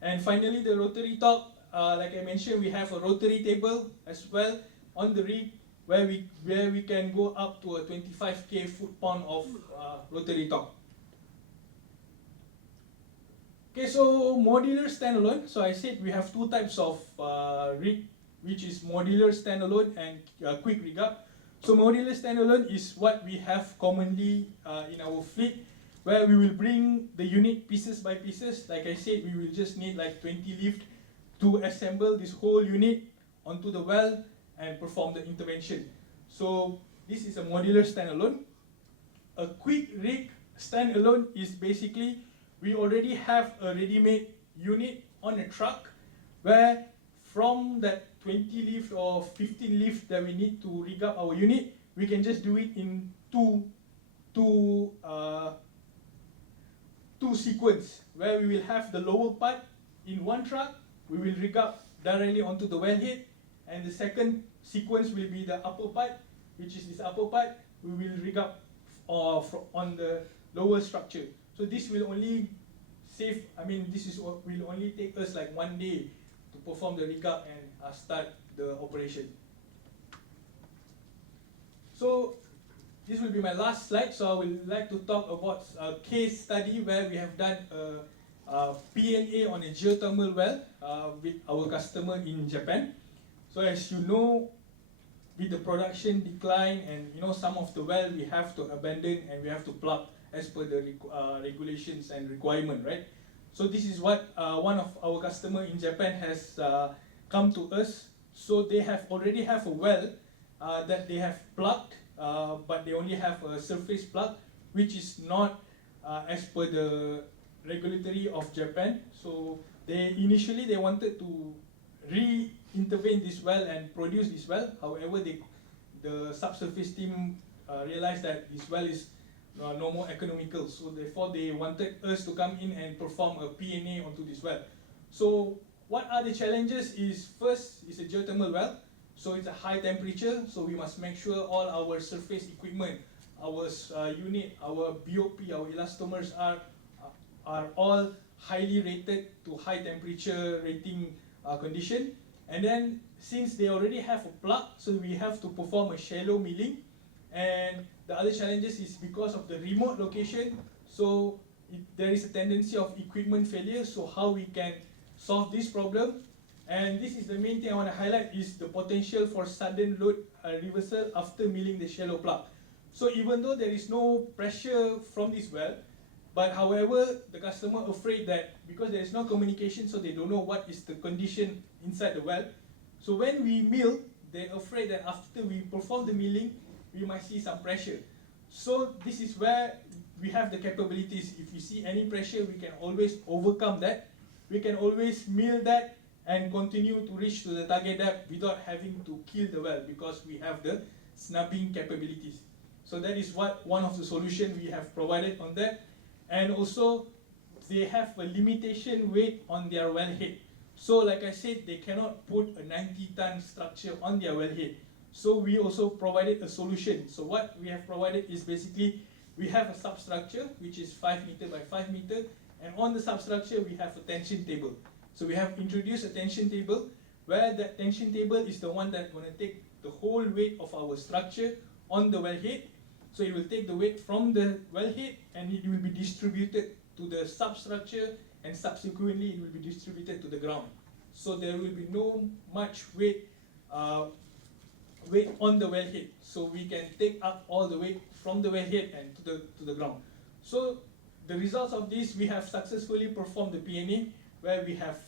And finally, the rotary top, like I mentioned, we have a rotary table as well on the rig, where we can go up to a 25K foot-pound of rotary top. Okay, so modular standalone. So I said we have two types of rig, which is modular standalone and quick rig up. So modular standalone is what we have commonly in our fleet, where we will bring the unit pieces by pieces. Like I said, we will just need like 20 lift to assemble this whole unit onto the well and perform the intervention. So this is a modular standalone. A quick rig standalone is basically we already have a ready-made unit on a truck, where from that 20 lift or 15 lift that we need to rig up our unit, we can just do it in two sequence, where we will have the lower part in one truck, we will rig up directly onto the wellhead, and the second sequence will be the upper part, which is this upper part, we will rig up on the lower structure. So this will only will only take us like 1 day to perform the rig up and start the operation. So this will be my last slide. So I would like to talk about a case study where we have done a P&A on a geothermal well with our customer in Japan. So as you know, with the production decline and some of the well we have to abandon and we have to plug as per the regulations and requirement, right? So this is what one of our customer in Japan has come to us. So they already have a well that they have plugged, but they only have a surface plug, which is not as per the regulatory of Japan. So initially they wanted to re-intervene this well and produce this well. However, the subsurface team realized that this well is no more economical. So therefore they wanted us to come in and perform a P&A onto this well. So what are the challenges is, first, it's a geothermal well. So it's a high temperature, so we must make sure all our surface equipment, our unit, our BOP, our elastomers are all highly rated to high temperature rating condition. And then since they already have a plug, so we have to perform a shallow milling. And the other challenges is because of the remote location, so there is a tendency of equipment failure. So how we can solve this problem? And this is the main thing I want to highlight, is the potential for sudden load reversal after milling the shallow plug. So even though there is no pressure from this well, but however, the customer afraid that because there is no communication, so they don't know what is the condition inside the well. So when we mill, they're afraid that after we perform the milling, we might see some pressure. So this is where we have the capabilities. If you see any pressure, we can always overcome that. We can always mill that and continue to reach to the target depth without having to kill the well, because we have the snubbing capabilities. So that is what one of the solutions we have provided on that. And also, they have a limitation weight on their wellhead. So like I said, they cannot put a 90-ton structure on their wellhead. So we also provided a solution. So what we have provided is basically, we have a substructure which is 5 meter by 5 meter, and on the substructure we have a tension table. So we have introduced a tension table, where that tension table is the one that's going to take the whole weight of our structure on the wellhead. So it will take the weight from the wellhead and it will be distributed to the substructure, and subsequently it will be distributed to the ground. So there will be no much weight on the wellhead. So we can take up all the weight from the wellhead and to the ground. So the results of this, we have successfully performed the P&A, where we have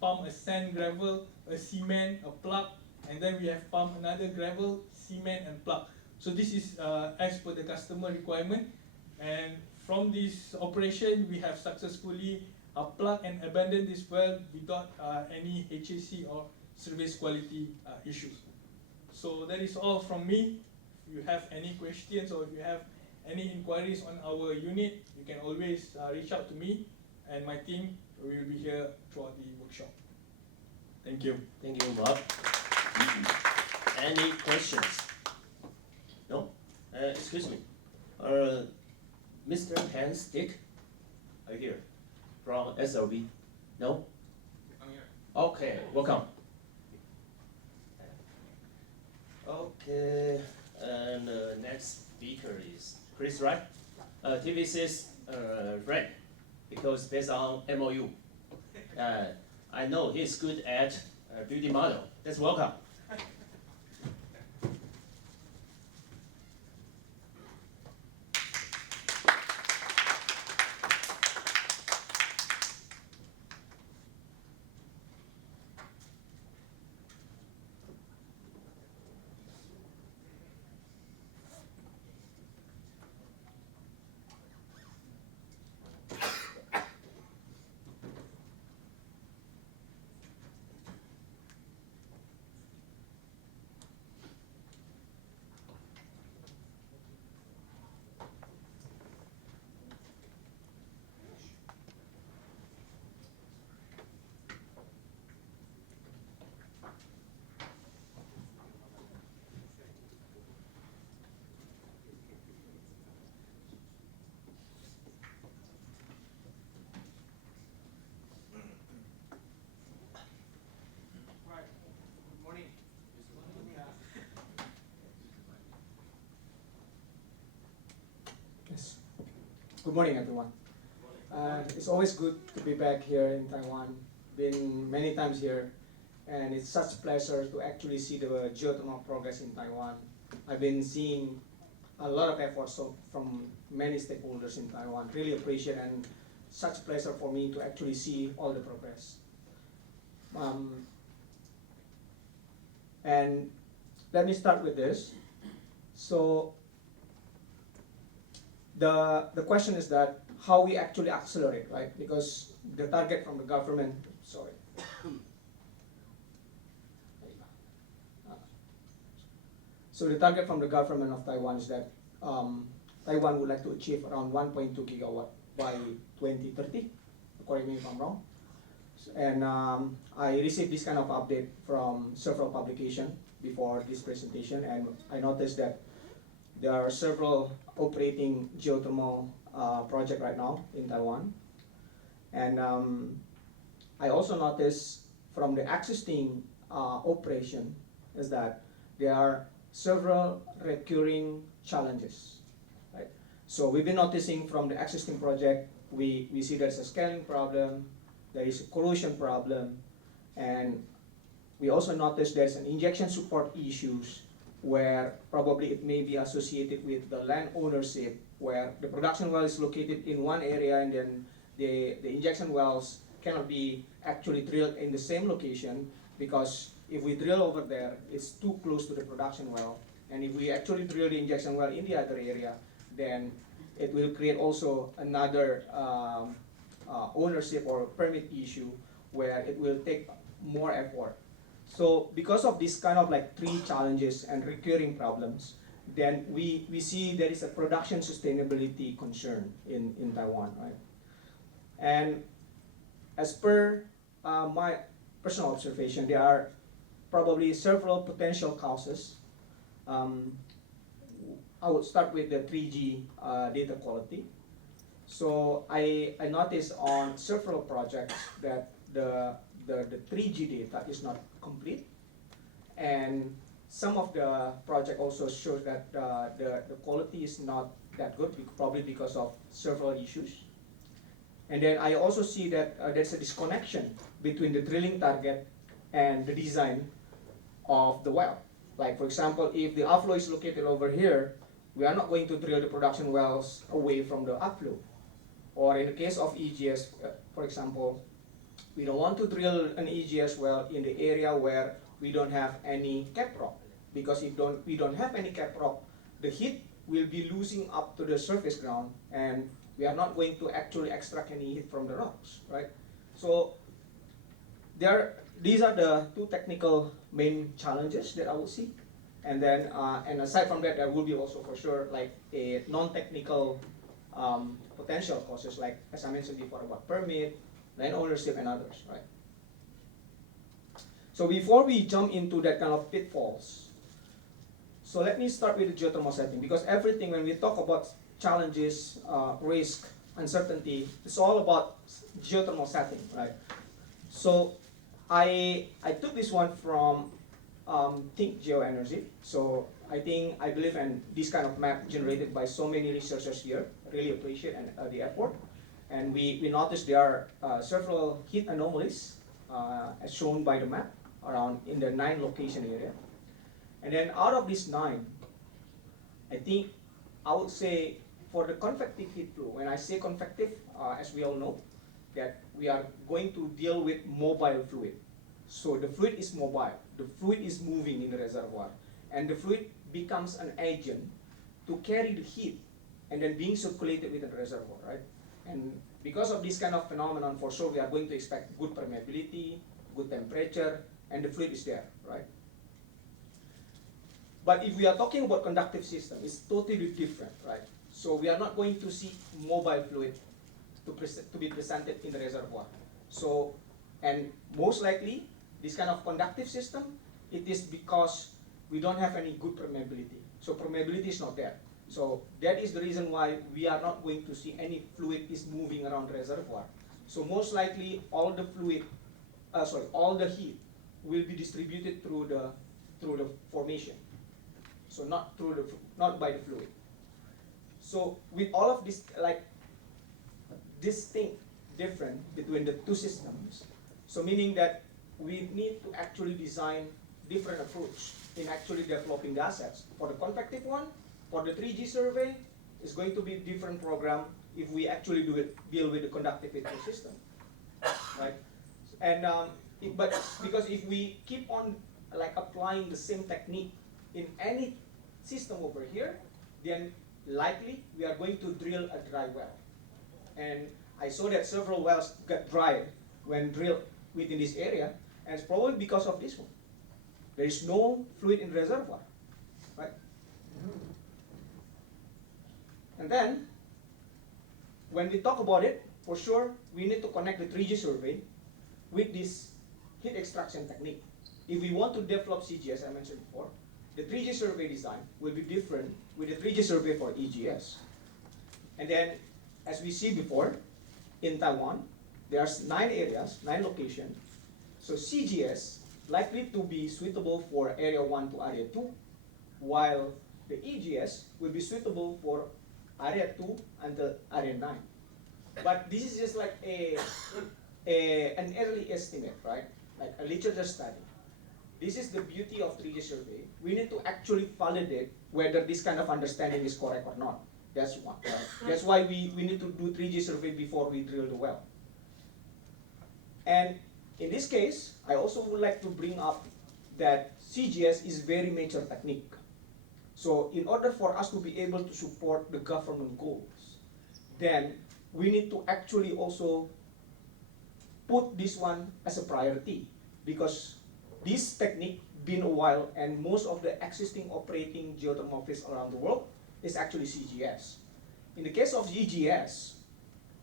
pumped a sand, gravel, a cement, a plug, and then we have pumped another gravel, cement, and plug. So this is as per the customer requirement. And from this operation, we have successfully plugged and abandoned this well without any HAC or service quality issues. So that is all from me. If you have any questions or if you have any inquiries on our unit, you can always reach out to me and my team. We will be here throughout the workshop. Thank you. Thank you, Bob. Any questions? No? Excuse me. Mr. Tan Stick, right here, from SLB. No? I'm here. Okay, welcome. Okay, and the next speaker is Chris Wright. TVC's Red, because based on MOU. I know he's good at beauty model. Let's welcome. Yes. Good morning, everyone. It's always good to be back here in Taiwan. Been many times here, and it's such a pleasure to actually see the geothermal progress in Taiwan. I've been seeing a lot of efforts from many stakeholders in Taiwan. Really appreciate, and such a pleasure for me to actually see all the progress. And let me start with this. So the question is that how we actually accelerate, right? Because the target from the government, sorry. So the target from the government of Taiwan is that Taiwan would like to achieve around 1.2 gigawatt by 2030, correct me if I'm wrong. And I received this kind of update from several publications before this presentation, and I noticed that there are several operating geothermal projects right now in Taiwan. And I also noticed from the existing operation is that there are several recurring challenges, right? So we've been noticing from the existing project, we see there's a scaling problem, there is a corrosion problem, and we also notice there's an injection support issues where probably it may be associated with the land ownership, where the production well is located in one area and then the injection wells cannot be actually drilled in the same location, because if we drill over there, it's too close to the production well, And if we actually drill the injection well in the other area, then it will create also another ownership or permit issue where it will take more effort. So because of this kind of like three challenges and recurring problems, then we see there is a production sustainability concern in Taiwan, right? And as per my personal observation, there are probably several potential causes. I would start with the 3G data quality. So I noticed on several projects that the 3G data is not complete, and some of the project also shows that the quality is not that good, probably because of several issues. And then I also see that there's a disconnection between the drilling target and the design of the well. Like for example, if the outflow is located over here, we are not going to drill the production wells away from the upflow. Or in the case of EGS, for example, we don't want to drill an EGS well in the area where we don't have any cap rock, because if we don't have any cap rock, the heat will be losing up to the surface ground, and we are not going to actually extract any heat from the rocks, right? So these are the two technical main challenges that I would see. And then, and aside from that, there will be also for sure like a non-technical potential causes, like as I mentioned before about permit, land ownership, and others, right? So before we jump into that kind of pitfalls, so let me start with the geothermal setting, because everything when we talk about challenges, risk, uncertainty, it's all about geothermal setting, right? So I took this one from Think Geoenergy. So I believe in this kind of map generated by so many researchers here. Really appreciate the effort. And we noticed there are several heat anomalies as shown by the map around in the 9 location area. And then out of these 9, I would say for the convective heat flow, when I say convective, as we all know, that we are going to deal with mobile fluid. So the fluid is mobile, the fluid is moving in the reservoir, and the fluid becomes an agent to carry the heat and then being circulated within the reservoir, right? And because of this kind of phenomenon, for sure we are going to expect good permeability, good temperature, and the fluid is there, right? But if we are talking about conductive system, it's totally different, right? So we are not going to see mobile fluid to be presented in the reservoir. So, and most likely, this kind of conductive system, it is because we don't have any good permeability. So permeability is not there. So that is the reason why we are not going to see any fluid is moving around the reservoir. So most likely, all the fluid, all the heat will be distributed through the formation. So not by the fluid. So with all of this, like distinct different between the two systems, so meaning that we need to actually design different approach in actually developing the assets. For the convective one, for the 3G survey, it's going to be a different program if we actually deal with the conductive heat flow system, right? And but because if we keep on like applying the same technique in any system over here, then likely we are going to drill a dry well. And I saw that several wells got dry when drilled within this area, and it's probably because of this one. There is no fluid in the reservoir, right? And then, when we talk about it, for sure, we need to connect the 3G survey with this heat extraction technique. If we want to develop CGS, I mentioned before, the 3G survey design will be different with the 3G survey for EGS. And then, as we see before, in Taiwan, there's 9 areas, 9 locations. So CGS likely to be suitable for area 1 to area 2, while the EGS will be suitable for area 2 until area 9. But this is just like an early estimate, right? Like a literature study. This is the beauty of 3G survey. We need to actually validate whether this kind of understanding is correct or not. That's one. Right? That's why we need to do 3G survey before we drill the well. And in this case, I also would like to bring up that CGS is very mature technique. So in order for us to be able to support the government goals, then we need to actually also put this one as a priority, because this technique been a while, and most of the existing operating geothermal fields around the world is actually CGS. In the case of EGS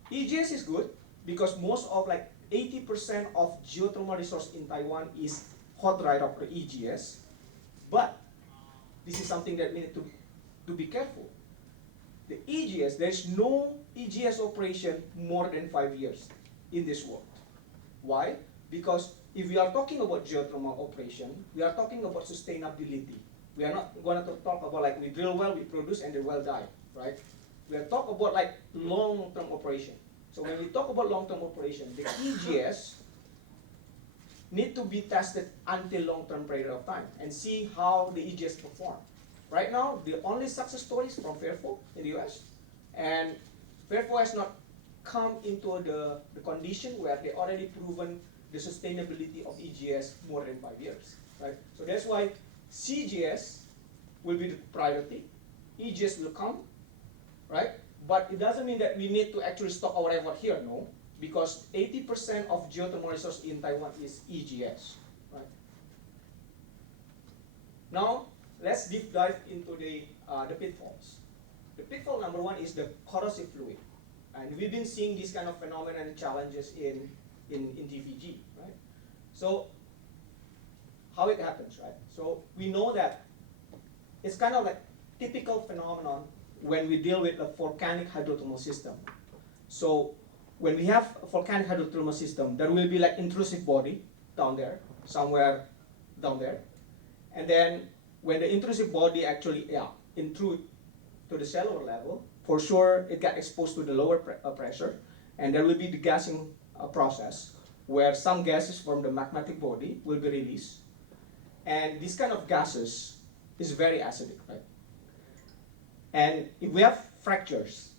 is good because most of like 80% of geothermal resource in Taiwan is hot right after EGS, but this is something that we need to be careful. The EGS, there's no EGS operation more than 5 years in this world. Why? Because if we are talking about geothermal operation, we are talking about sustainability. We are not going to talk about like we drill well, we produce, and the well die, right? We are talking about like long-term operation. So when we talk about long-term operation, the EGS need to be tested until long-term period of time and see how the EGS perform. Right now, the only success stories from Fairfield in the US, and Fairfield has not come into the condition where they already proven the sustainability of EGS more than 5 years, right? So that's why CGS will be the priority, EGS will come, right? But it doesn't mean that we need to actually stop our effort here, no, because 80% of geothermal resource in Taiwan is EGS, right? Now, let's deep dive into the pitfalls. The pitfall number one is the corrosive fluid. And we've been seeing this kind of phenomenon and challenges in TVG, right? So, how it happens, right? So, we know that it's kind of like typical phenomenon when we deal with a volcanic hydrothermal system. So, when we have a volcanic hydrothermal system, there will be like intrusive body down there, somewhere down there. And then when the intrusive body actually intrude to the cellular level, for sure it got exposed to the lower pressure, and there will be the gassing process where some gases from the magmatic body will be released. And this kind of gases is very acidic, right? And if we have fractures,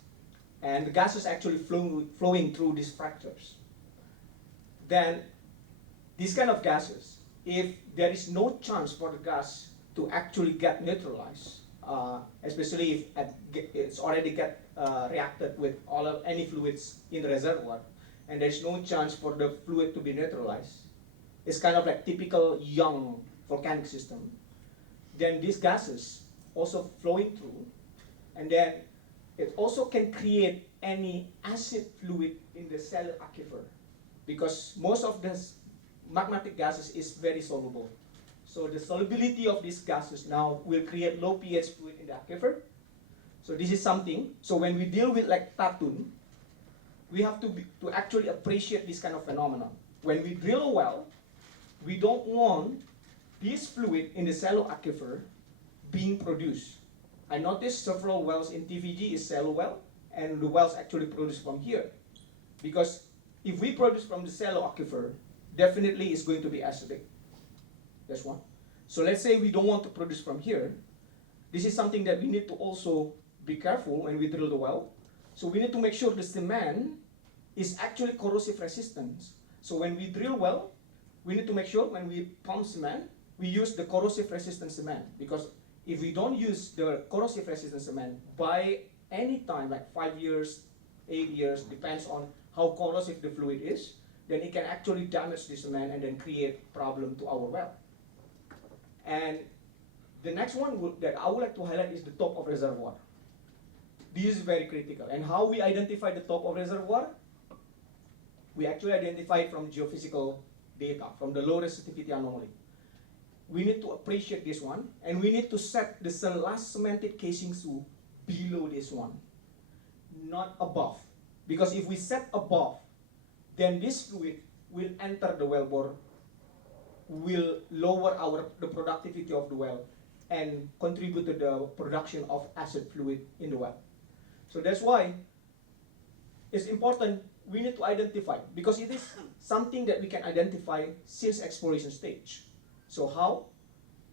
and the gas is actually flowing through these fractures, then these kind of gases, if there is no chance for the gas to actually get neutralized, especially if it's already get reacted with any fluids in the reservoir, and there's no chance for the fluid to be neutralized, it's kind of like typical young volcanic system, then these gases also flowing through, and then it also can create any acid fluid in the cellular aquifer, because most of this magmatic gases is very soluble. So the solubility of these gases now will create low pH fluid in the aquifer. So this is something. So when we deal with like Tatun, we have to actually appreciate this kind of phenomenon. When we drill a well, we don't want this fluid in the cellular aquifer being produced. I noticed several wells in TVG is shallow well, and the wells actually produce from here. Because if we produce from the shallow aquifer, definitely it's going to be acidic. That's one. So let's say we don't want to produce from here. This is something that we need to also be careful when we drill the well. So we need to make sure the cement is actually corrosive resistant. So when we drill well, we need to make sure when we pump cement, we use the corrosive resistant cement, because if we don't use the corrosive resistant cement by any time, like 5 years, 8 years, depends on how corrosive the fluid is, then it can actually damage the cement and then create problem to our well. And the next one that I would like to highlight is the top of reservoir. This is very critical. And how we identify the top of reservoir? We actually identify it from geophysical data, from the low resistivity anomaly. We need to appreciate this one, and we need to set the last cemented casing to below this one, not above. Because if we set above, then this fluid will enter the wellbore, will lower the productivity of the well, and contribute to the production of acid fluid in the well. So that's why it's important we need to identify, because it is something that we can identify since exploration stage. So how?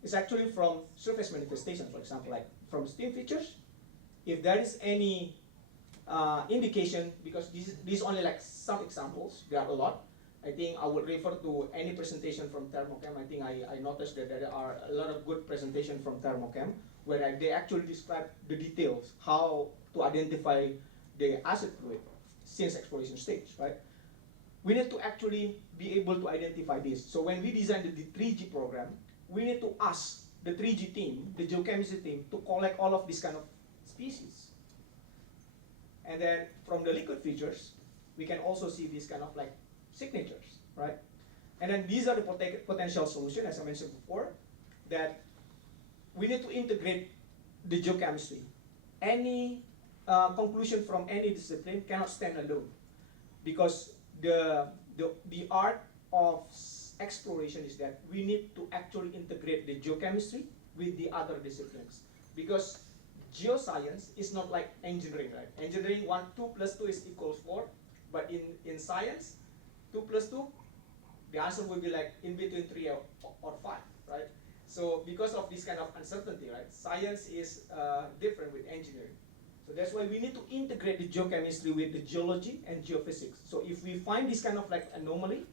It's actually from surface manifestation, for example, like from steam features. If there is any indication, because this is only like some examples, there are a lot, I think I would refer to any presentation from Thermochem. I think I noticed that there are a lot of good presentations from Thermochem where they actually describe the details, how to identify the acid fluid since exploration stage, right? We need to actually be able to identify this. So when we designed the 3G program, we need to ask the 3G team, the geochemistry team, to collect all of these kind of species. And then from the liquid features, we can also see these kind of like signatures, right? And then these are the potential solutions, as I mentioned before, that we need to integrate the geochemistry. Any conclusion from any discipline cannot stand alone, because the art of exploration is that we need to actually integrate the geochemistry with the other disciplines, because geoscience is not like engineering, right? Engineering 2 + 2 is equals 4, but in science, 2 + 2, the answer will be like in between 3 or 5, right? So because of this kind of uncertainty, right, science is different with engineering. So that's why we need to integrate the geochemistry with the geology and geophysics. So if we find this kind of like anomaly,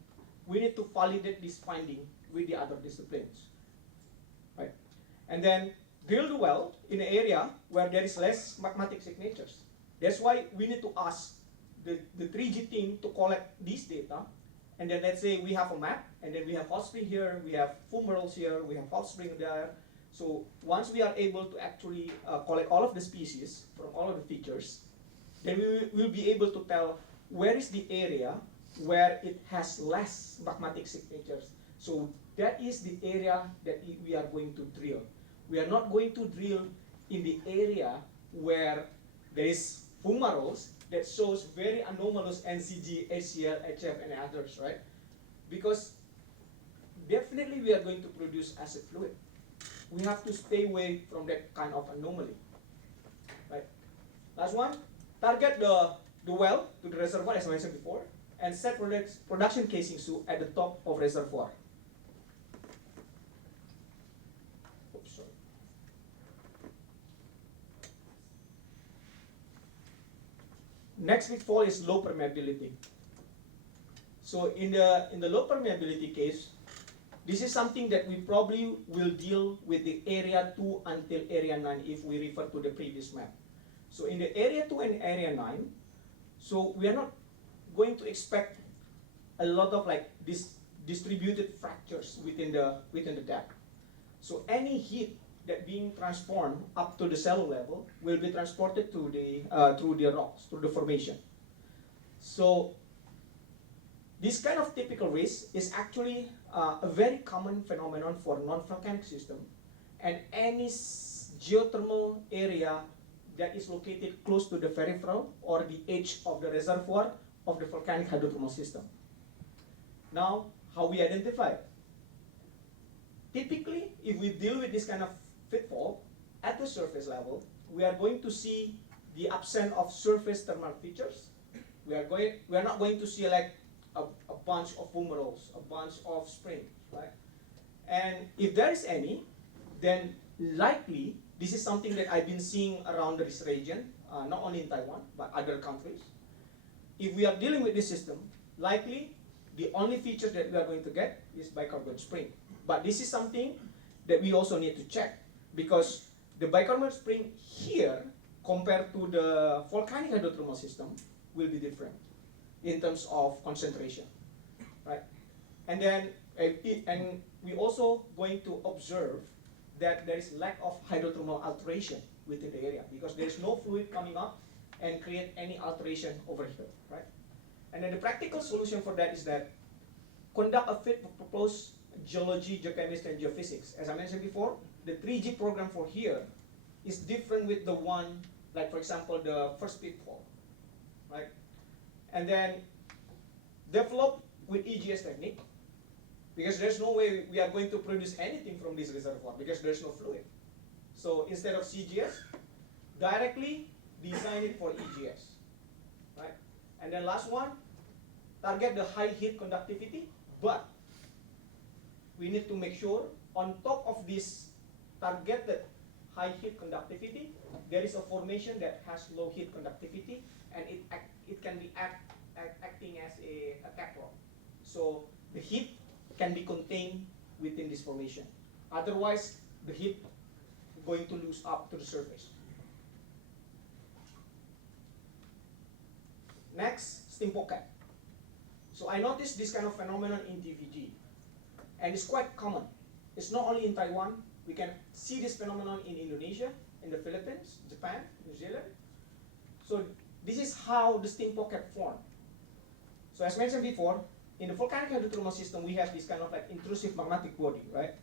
we need to validate this finding with the other disciplines, right? And then drill the well in an area where there is less magmatic signatures. That's why we need to ask the 3G team to collect these data. And then let's say we have a map, and then we have hot spring here, we have fumaroles here, we have hot spring there. So once we are able to actually collect all of the species from all of the features, then we will be able to tell where is the area where it has less magmatic signatures. So that is the area that we are going to drill. We are not going to drill in the area where there is fumaroles that shows very anomalous NCG, HCl, HF, and others, right? Because definitely we are going to produce acid fluid. We have to stay away from that kind of anomaly, right? Last one, target the well to the reservoir, as I mentioned before, and set production casing soup at the top of reservoir. Oops, sorry. Next pitfall is low permeability. So in the low permeability case, this is something that we probably will deal with the area 2 until area 9 if we refer to the previous map. So in the area 2 and area 9, so we are not going to expect a lot of like distributed fractures within the depth. So any heat that being transformed up to the cellular level will be transported to the through the rocks, through the formation. So this kind of typical risk is actually a very common phenomenon for non-volcanic system, and any geothermal area that is located close to the peripheral or the edge of the reservoir of the volcanic hydrothermal system. Now, how we identify it? Typically, if we deal with this kind of pitfall at the surface level, we are going to see the absence of surface thermal features. We are not going to see like a bunch of fumaroles, a bunch of springs, right? And if there is any, then likely this is something that I've been seeing around this region, not only in Taiwan, but other countries. If we are dealing with this system, likely the only features that we are going to get is bicarbonate spring. But this is something that we also need to check, because the bicarbonate spring here compared to the volcanic hydrothermal system will be different in terms of concentration, right? And then and we also going to observe that there is lack of hydrothermal alteration within the area, because there is no fluid coming up and create any alteration over here, right? And then the practical solution for that is that conduct a fit proposed geology, geochemistry, and geophysics. As I mentioned before, the 3G program for here is different with the one, like for example, the first pitfall, right? And then develop with EGS technique, because there's no way we are going to produce anything from this reservoir because there's no fluid. So instead of CGS, directly design it for EGS, right? And then last one, target the high heat conductivity, but we need to make sure on top of this targeted high heat conductivity, there is a formation that has low heat conductivity, and it can be acting as a cap rock. So the heat can be contained within this formation. Otherwise, the heat going to lose up to the surface. Next, steam pocket. So I noticed this kind of phenomenon in TVG, and it's quite common. It's not only in Taiwan. We can see this phenomenon in Indonesia, in the Philippines, Japan, New Zealand. So this is how the steam pocket form. So as mentioned before, in the volcanic hydrothermal system, we have this kind of like intrusive magmatic body, right?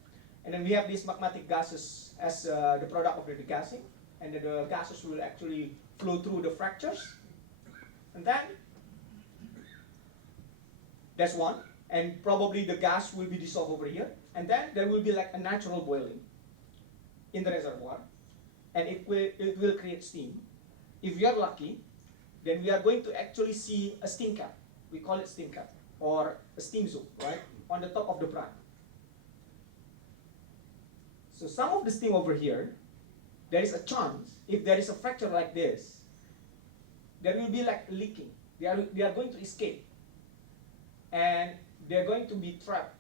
And then we have these magmatic gases as the product of the degassing, and then the gases will actually flow through the fractures. And then, that's one, and probably the gas will be dissolved over here, and then there will be like a natural boiling in the reservoir, and it will create steam. If we are lucky, then we are going to actually see a steam cap. We call it steam cap, or a steam zone, right, on the top of the brine. So some of the steam over here, there is a chance, if there is a fracture like this, there will be like leaking. They are going to escape. And they're going to be trapped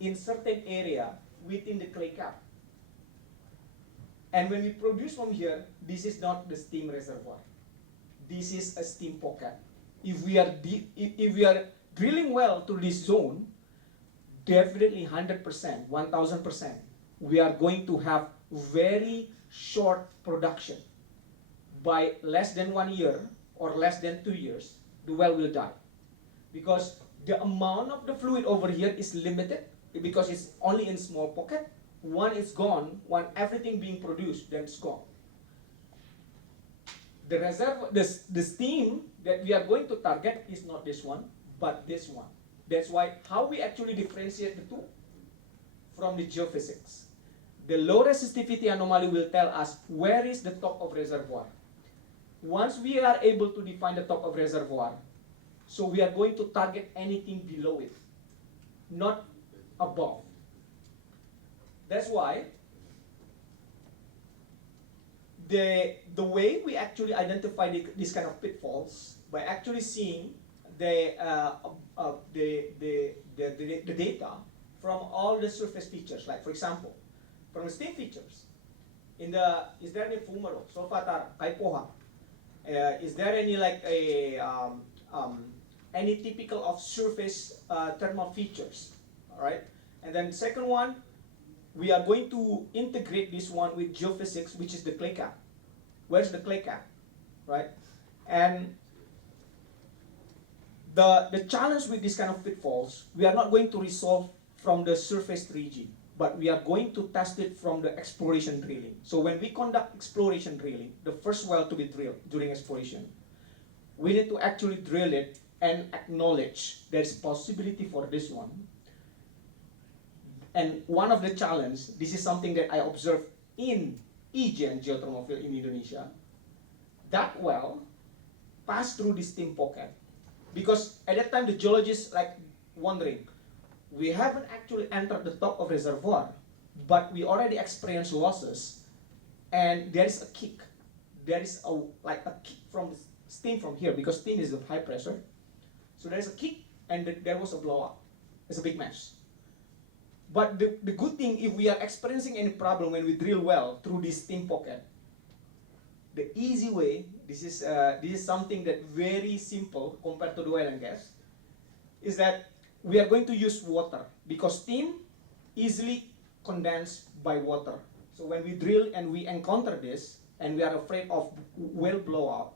in certain area within the clay cap. And when we produce from here, this is not the steam reservoir. This is a steam pocket. If we are drilling well to this zone, definitely 100%, 1000%, we are going to have very short production. By less than 1 year or less than 2 years, the well will die. Because the amount of the fluid over here is limited because it's only in small pocket. One is gone, when everything being produced, then it's gone. The reserve, the steam that we are going to target is not this one, but this one. That's why how we actually differentiate the two from the geophysics. The low resistivity anomaly will tell us where is the top of reservoir. Once we are able to define the top of reservoir, so we are going to target anything below it, not above. That's why the way we actually identify these kind of pitfalls by actually seeing the data from all the surface features. Like for example, from the steam features, is there any fumaro, solfatar, kaipoha? Is there any like any typical of surface thermal features? All right, and then second one, we are going to integrate this one with geophysics, which is the clay cap. Where's the clay cap, right? And the challenge with this kind of pitfalls, we are not going to resolve from the surface 3G, but we are going to test it from the exploration drilling. So when we conduct exploration drilling, the first well to be drilled during exploration, we need to actually drill it and acknowledge there's possibility for this one. And one of the challenge, this is something that I observed in Ijen geothermal field in Indonesia, that well passed through this steam pocket. Because at that time the geologists like wondering, we haven't actually entered the top of reservoir, but we already experienced losses, and there is a kick. There is like a kick from the steam from here, because steam is of high pressure. So there is a kick, and there was a blow up. It's a big mess. But the good thing, if we are experiencing any problem when we drill well through this steam pocket, the easy way, this is something that very simple compared to the oil and gas, is that we are going to use water, because steam easily condensed by water. So when we drill and we encounter this, and we are afraid of well blowout,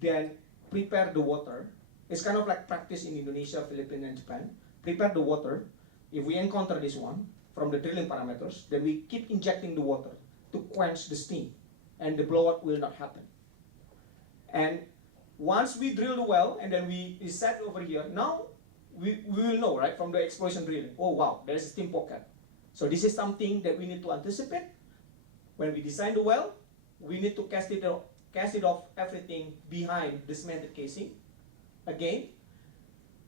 then prepare the water. It's kind of like practice in Indonesia, Philippines, and Japan. Prepare the water. If we encounter this one from the drilling parameters, then we keep injecting the water to quench the steam, and the blowout will not happen. And once we drill the well and then we set over here, now we will know, right, from the exploration drilling, oh wow, there is a steam pocket. So this is something that we need to anticipate. When we design the well, we need to cast it off everything behind the cemented casing. Again,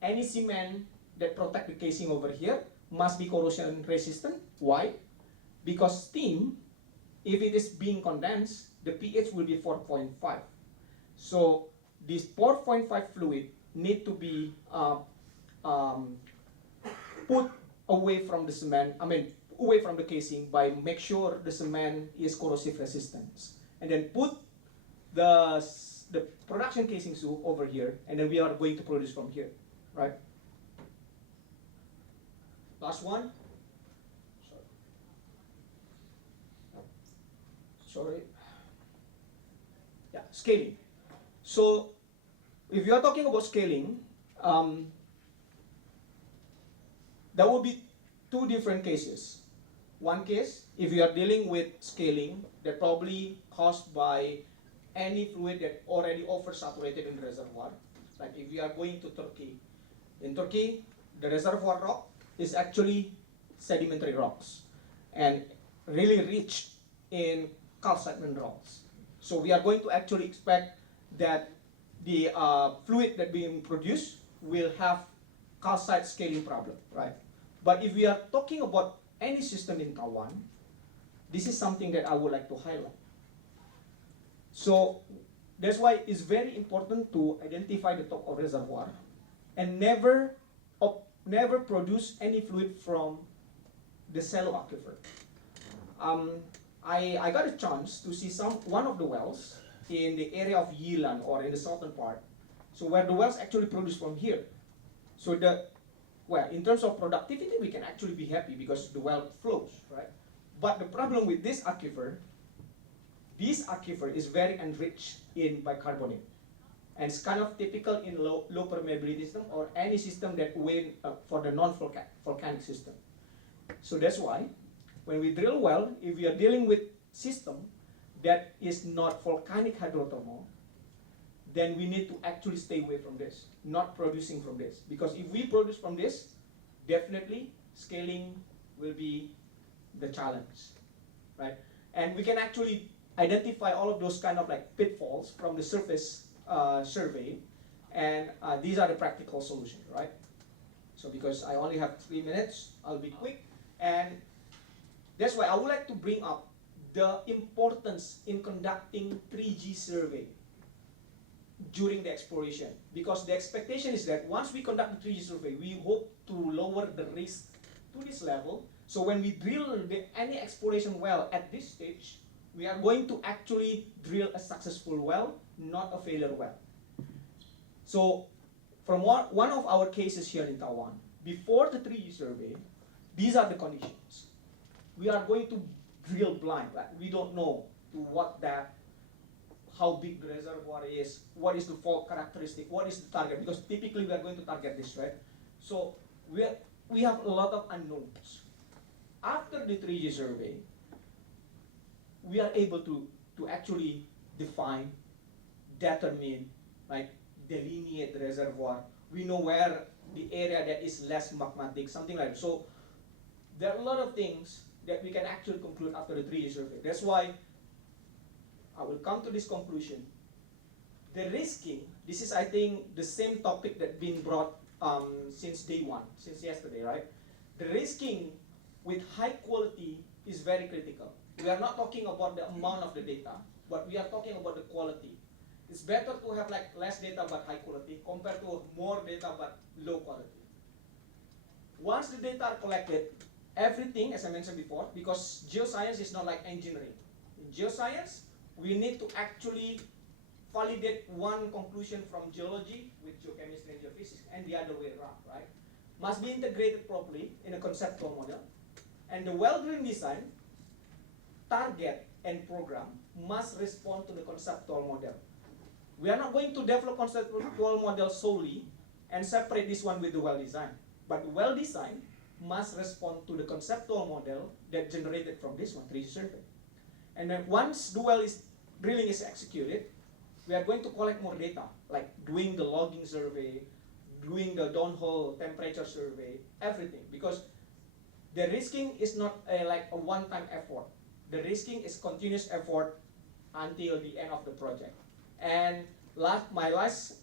any cement that protect the casing over here must be corrosion resistant. Why? Because steam, if it is being condensed, the pH will be 4.5. So this 4.5 fluid need to be put away from the cement, away from the casing by make sure the cement is corrosive resistant. And then put the production casing over here, and then we are going to produce from here, right? Last one. Sorry. Yeah, scaling. So if you are talking about scaling, there will be two different cases. One case, if you are dealing with scaling, that probably caused by any fluid that already oversaturated in the reservoir. Like if you are going to Turkey, in Turkey, the reservoir rock is actually sedimentary rocks and really rich in calcite minerals. So we are going to actually expect that the fluid that being produced will have calcite scaling problem, right? But if we are talking about any system in Taiwan, this is something that I would like to highlight. So that's why it's very important to identify the top of reservoir and never produce any fluid from the shallow aquifer. I got a chance to see one of the wells in the area of Yilan, or in the southern part. So where the wells actually produce from here. So in terms of productivity, we can actually be happy because the well flows, right? But the problem with this aquifer is very enriched in bicarbonate. And it's kind of typical in low permeability system or any system that went for the non-volcanic system. So that's why when we drill well, if we are dealing with system that is not volcanic hydrothermal, then we need to actually stay away from this, not producing from this. Because if we produce from this, definitely scaling will be the challenge, right? And we can actually identify all of those kind of like pitfalls from the surface survey, and these are the practical solutions, right? So because I only have 3 minutes, I'll be quick, and that's why I would like to bring up the importance in conducting 3G survey during the exploration, because the expectation is that once we conduct the 3G survey, we hope to lower the risk to this level. So when we drill any exploration well at this stage, we are going to actually drill a successful well, not a failure well. So from one of our cases here in Taiwan, before the 3G survey, these are the conditions. We are going to drill blind, like we don't know to what depth, how big the reservoir is, what is the fault characteristic, what is the target, because typically we are going to target this, right? So we have a lot of unknowns. After the 3G survey, we are able to actually define, determine, like delineate the reservoir. We know where the area that is less magmatic, something like that. So there are a lot of things that we can actually conclude after the 3G survey. That's why I will come to this conclusion. The risking, this is I think the same topic that been brought since day one, since yesterday, right? The risking with high quality is very critical. We are not talking about the amount of the data, but we are talking about the quality. It's better to have like less data but high quality compared to more data but low quality. Once the data are collected, everything, as I mentioned before, because geoscience is not like engineering. In geoscience, we need to actually validate one conclusion from geology with geochemistry and geophysics, and the other way around, right? Must be integrated properly in a conceptual model. And the well-drilling design, target, and program must respond to the conceptual model. We are not going to develop conceptual model solely and separate this one with the well design. But the well design must respond to the conceptual model that generated from this one, 3D survey. And then once the well drilling is executed, we are going to collect more data, like doing the logging survey, doing the downhole temperature survey, everything. Because the risking is not like a one-time effort. The risking is continuous effort until the end of the project. And my last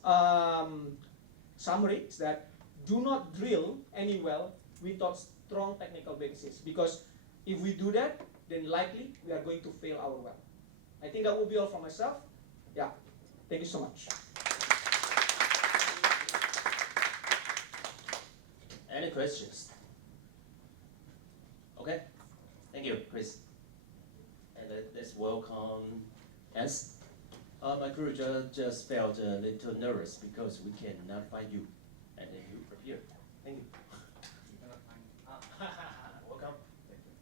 summary is that do not drill any well without strong technical basis, because if we do that, then likely we are going to fail our well. I think that will be all from myself. Yeah, thank you so much. Any questions? Okay, thank you, Chris. And let's welcome Hans. My crew just felt a little nervous because we cannot find you, and then you appeared. Thank you. Welcome. Thank you.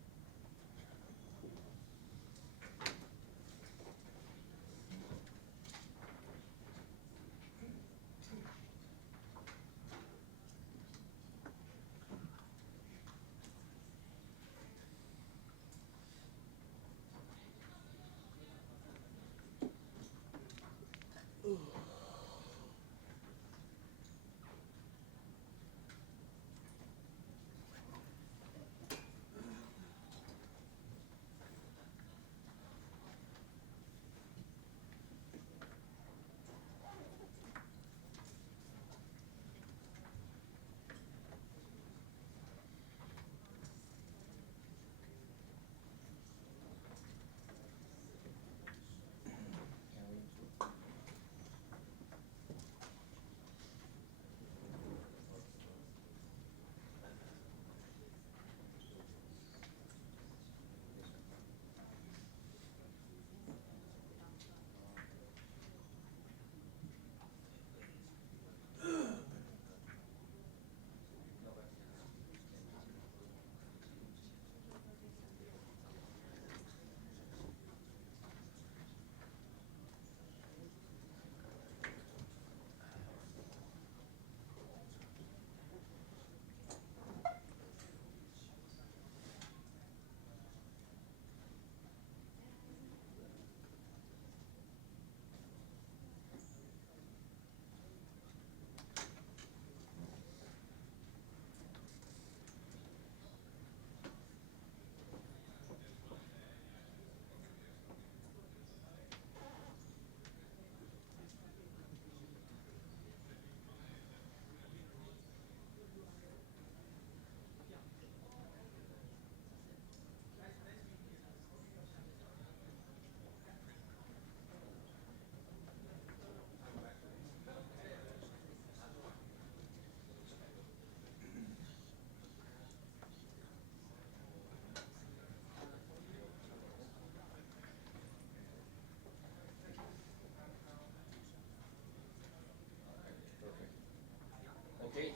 Okay,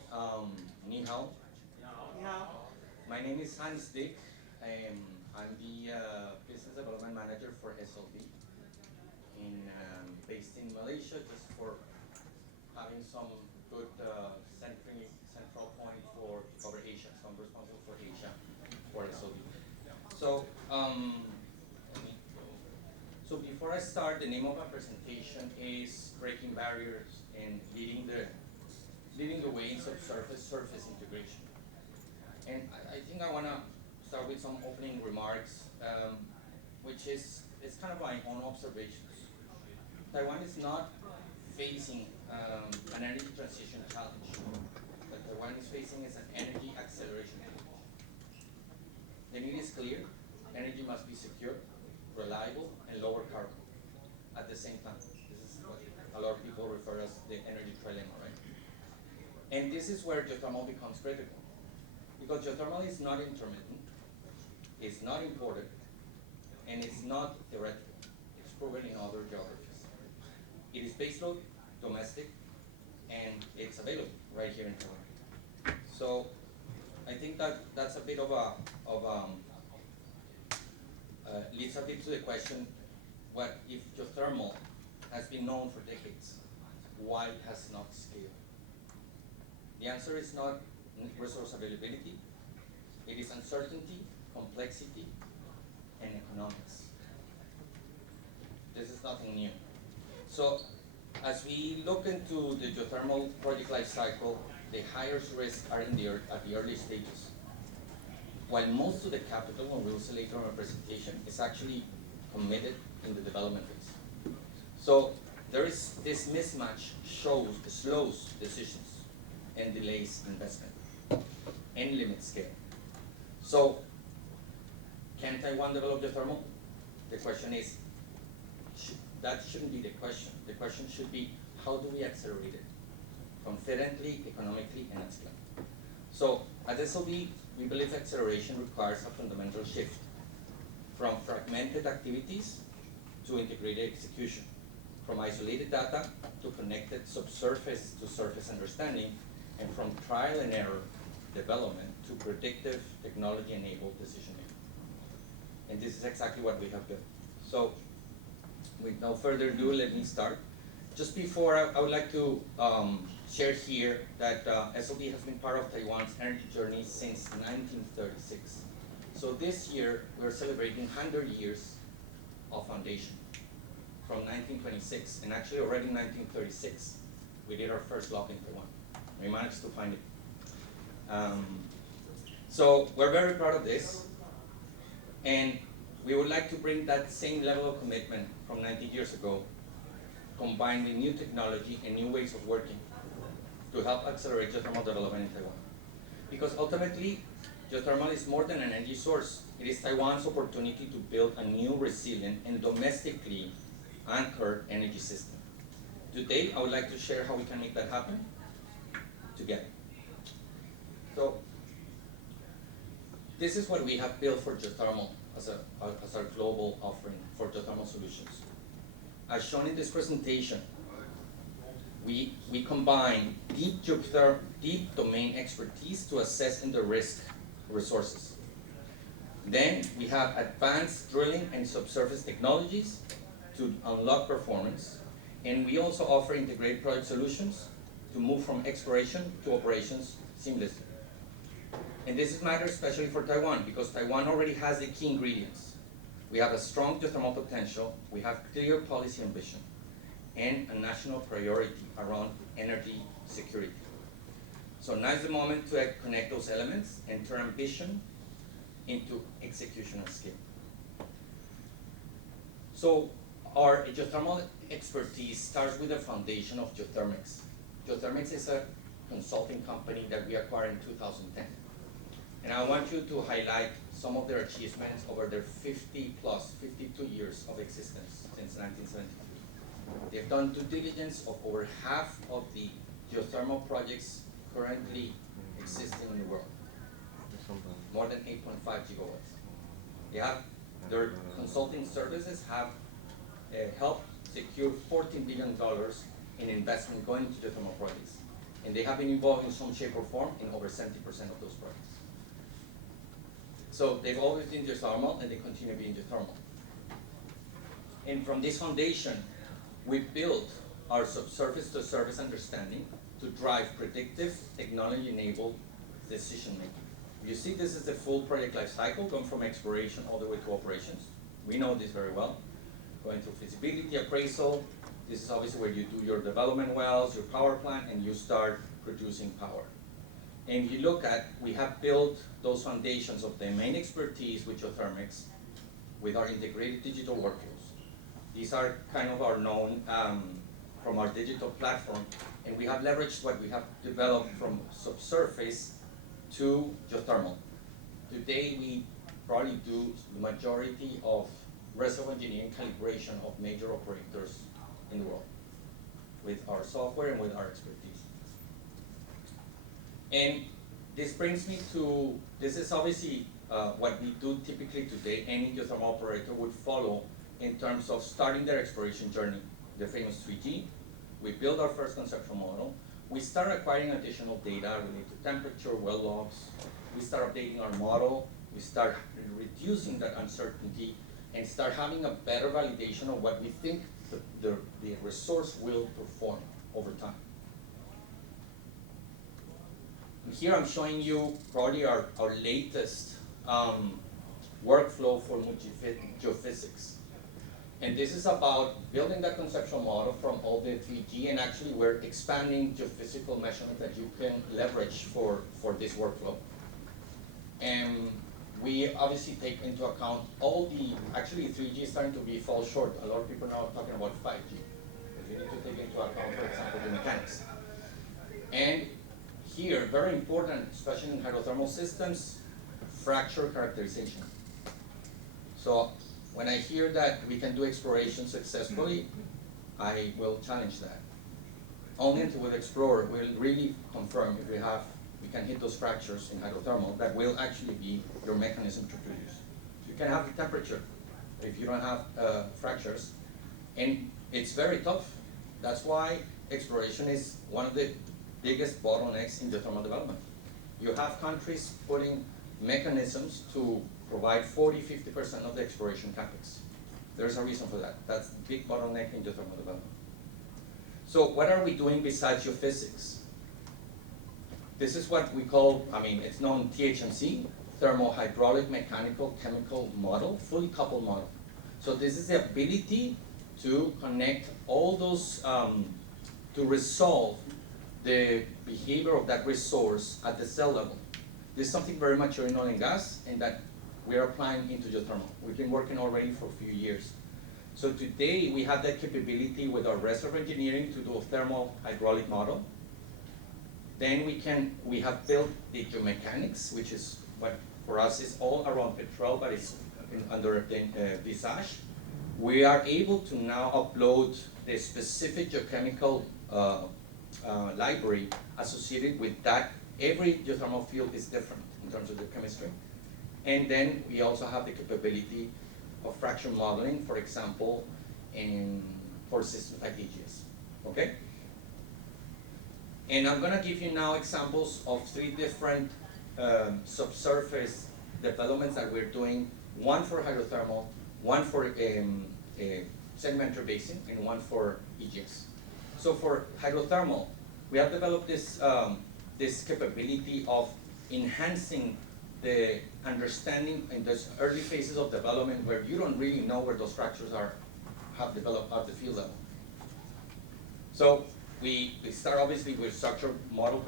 ni hao. My name is Hans Dick. I'm the business development manager for SLB based in Malaysia, just for having some good central point to cover Asia. So I'm responsible for Asia for SLB. So, so before I start, the name of my presentation is Breaking Barriers and Leading the way in subsurface integration. And I think I want to start with some opening remarks, which is kind of my own observations. Taiwan is not facing an energy transition challenge. What Taiwan is facing is an energy acceleration challenge. The need is clear. Energy must be secure, reliable, and lower carbon at the same time. This is what a lot of people refer as the energy trilemma, right? And this is where geothermal becomes critical. Because geothermal is not intermittent, it's not imported, and it's not theoretical. It's proven in other geographies. It is baseload, domestic, and it's available right here in Taiwan. So I think that's a bit leads a bit to the question, what if geothermal has been known for decades, why it has not scaled? The answer is not resource availability, it is uncertainty, complexity, and economics. This is nothing new. So as we look into the geothermal project life cycle, the highest risks are at the early stages. While most of the capital, and we'll see later in our presentation, is actually committed in the development phase. So there is this mismatch slows decisions and delays investment and limits scale. So can Taiwan develop geothermal? The question is, that shouldn't be the question. The question should be, how do we accelerate it? Confidently, economically, and at scale. So at SLB, we believe acceleration requires a fundamental shift from fragmented activities to integrated execution, from isolated data to connected subsurface to surface understanding, and from trial and error development to predictive technology-enabled decision-making. And this is exactly what we have built. So, with no further ado, let me start. Just before, I would like to share here that SLB has been part of Taiwan's energy journey since 1936. So this year, we're celebrating 100 years of foundation from 1926, and actually already in 1936, we did our first lock in Taiwan. We managed to find it. So we're very proud of this, and we would like to bring that same level of commitment from 90 years ago, combined with new technology and new ways of working to help accelerate geothermal development in Taiwan. Because ultimately, geothermal is more than an energy source. It is Taiwan's opportunity to build a new, resilient, and domestically anchored energy system. Today, I would like to share how we can make that happen together. So, this is what we have built for geothermal as our global offering for geothermal solutions. As shown in this presentation, we combine deep domain expertise to assess and de-risk resources. Then we have advanced drilling and subsurface technologies to unlock performance. And we also offer integrated project solutions to move from exploration to operations seamlessly. And this matters especially for Taiwan, because Taiwan already has the key ingredients. We have a strong geothermal potential, we have clear policy ambition, and a national priority around energy security. So now is the moment to connect those elements and turn ambition into execution at scale. So our geothermal expertise starts with the foundation of Geothermics. Geothermics is a consulting company that we acquired in 2010. And I want you to highlight some of their achievements over their 52 years of existence since 1973. They've done due diligence of over half of the geothermal projects currently existing in the world, more than 8.5 gigawatts. Their consulting services have helped secure $14 billion in investment going into geothermal projects. And they have been involved in some shape or form in over 70% of those projects. So they've always been geothermal, and they continue being geothermal. And from this foundation, we built our subsurface to surface understanding to drive predictive, technology-enabled decision-making. You see, this is the full project life cycle, going from exploration all the way to operations. We know this very well. Going through feasibility, appraisal. This is obviously where you do your development wells, your power plant, and you start producing power. And if you look at, we have built those foundations of domain expertise with geothermics, with our integrated digital workflows. These are kind of our known from our digital platform, and we have leveraged what we have developed from subsurface to geothermal. Today, we probably do the majority of reservoir engineering calibration of major operators in the world with our software and with our expertise. And this brings me to, this is obviously what we do typically today. Any geothermal operator would follow in terms of starting their exploration journey, the famous 3G. We build our first conceptual model. We start acquiring additional data related to temperature, well logs. We start updating our model. We start reducing that uncertainty and start having a better validation of what we think the resource will perform over time. And here I'm showing you probably our latest workflow for geophysics. And this is about building that conceptual model from all the 3G, and actually we're expanding geophysical measurements that you can leverage for this workflow. And we obviously take into account all the, actually 3G is starting to fall short. A lot of people now are talking about 5G. But you need to take into account, for example, the mechanics. And here, very important, especially in hydrothermal systems, fracture characterization. So when I hear that we can do exploration successfully, I will challenge that. Only until we explore, we'll really confirm if we have we can hit those fractures in hydrothermal, that will actually be your mechanism to produce. You can have the temperature if you don't have fractures, and it's very tough. That's why exploration is one of the biggest bottlenecks in geothermal development. You have countries putting mechanisms to provide 40–50% of the exploration capex. There's a reason for that. That's the big bottleneck in geothermal development. So what are we doing besides geophysics? This is what we call, it's known THMC, thermohydraulic mechanical chemical model, fully coupled model. So this is the ability to connect all those, to resolve the behavior of that resource at the cell level. This is something very mature in oil and gas, and that we are applying into geothermal. We've been working already for a few years. So today we have that capability with our reservoir engineering to do a thermal hydraulic model. Then we have built the geomechanics, which is what for us is all around petrol, but it's under Visage. We are able to now upload the specific geochemical library associated with that. Every geothermal field is different in terms of the chemistry. And then we also have the capability of fracture modeling, for example, for systems like EGS, okay? And I'm gonna give you now examples of 3 different subsurface developments that we're doing, one for hydrothermal, one for sedimentary basin, and one for EGS. So for hydrothermal, we have developed this, this capability of enhancing the understanding in those early phases of development where you don't really know where those fractures have developed at the field level. So we start obviously with structure model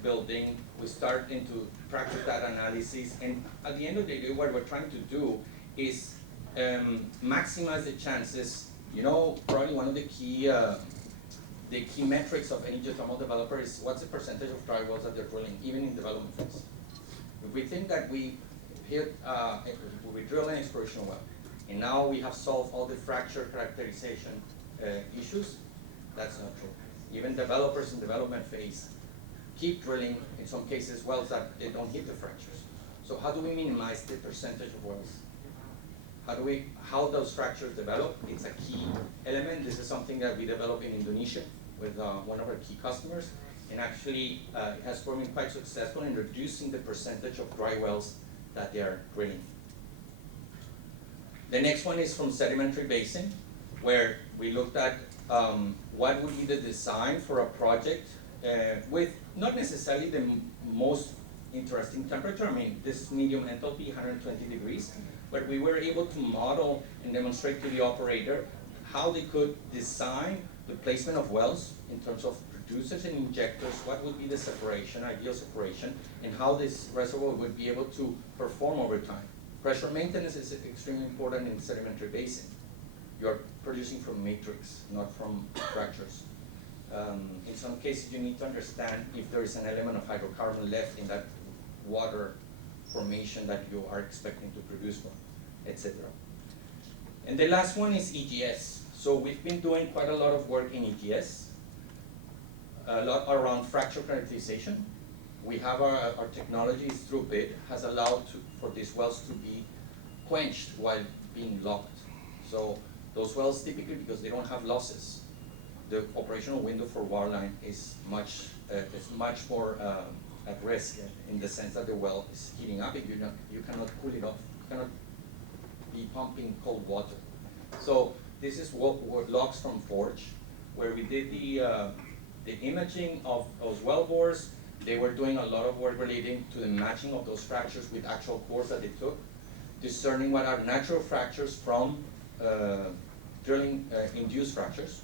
building, we start into fracture data analysis, and at the end of the day what we're trying to do is maximize the chances. You know, probably one of the key metrics of any geothermal developer is what's the percentage of dry wells that they're drilling, even in development phase. If we think that we drill an exploration well, and now we have solved all the fracture characterization issues, that's not true. Even developers in development phase keep drilling, in some cases, wells that they don't hit the fractures. So how do we minimize the percentage of wells? How those fractures develop? It's a key element. This is something that we developed in Indonesia with one of our key customers. And actually, it has proven quite successful in reducing the percentage of dry wells that they are drilling. The next one is from sedimentary basin, where we looked at what would be the design for a project with not necessarily the most interesting temperature. This is medium enthalpy, 120 degrees, but we were able to model and demonstrate to the operator how they could design the placement of wells in terms of producers and injectors, what would be the separation, ideal separation, and how this reservoir would be able to perform over time. Pressure maintenance is extremely important in sedimentary basin. You're producing from matrix, not from fractures. In some cases, you need to understand if there is an element of hydrocarbon left in that water formation that you are expecting to produce from, etc. And the last one is EGS. So we've been doing quite a lot of work in EGS, a lot around fracture characterization. We have our technologies through BID has allowed for these wells to be quenched while being locked. So those wells typically, because they don't have losses, the operational window for waterline is much more at risk in the sense that the well is heating up and you cannot cool it off. You cannot be pumping cold water. So this is what locks from Forge, where we did the imaging of those well bores. They were doing a lot of work relating to the matching of those fractures with actual cores that they took, discerning what are natural fractures from drilling induced fractures.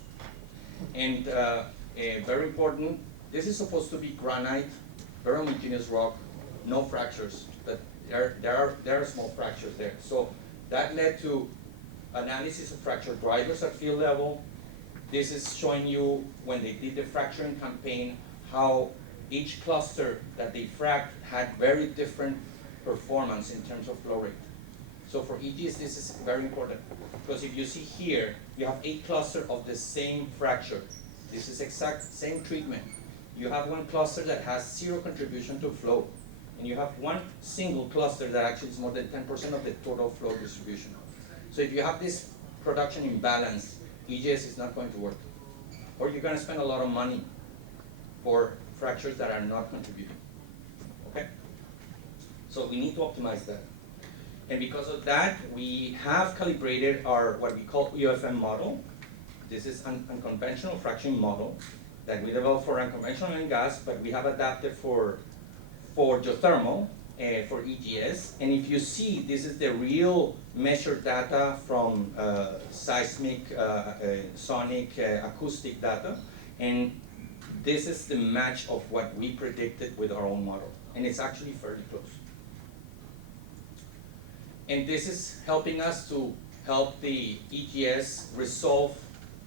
And very important, this is supposed to be granite, very homogeneous rock, no fractures, but there are small fractures there. So that led to analysis of fracture drivers at field level. This is showing you when they did the fracturing campaign, how each cluster that they fracked had very different performance in terms of flow rate. So for EGS, this is very important, because if you see here, you have 8 clusters of the same fracture. This is exact same treatment. you have one cluster that has 0 contribution to flow, and you have one single cluster that actually is more than 10% of the total flow distribution. So if you have this production imbalance, EGS is not going to work. Or you're going to spend a lot of money for fractures that are not contributing. Okay? So we need to optimize that. And because of that, we have calibrated our what we call UFM model. This is an unconventional fracturing model that we developed for unconventional oil and gas, but we have adapted for geothermal, for EGS. And if you see, this is the real measured data from seismic, sonic, acoustic data. And this is the match of what we predicted with our own model. And it's actually fairly close. And this is helping us to help the EGS resolve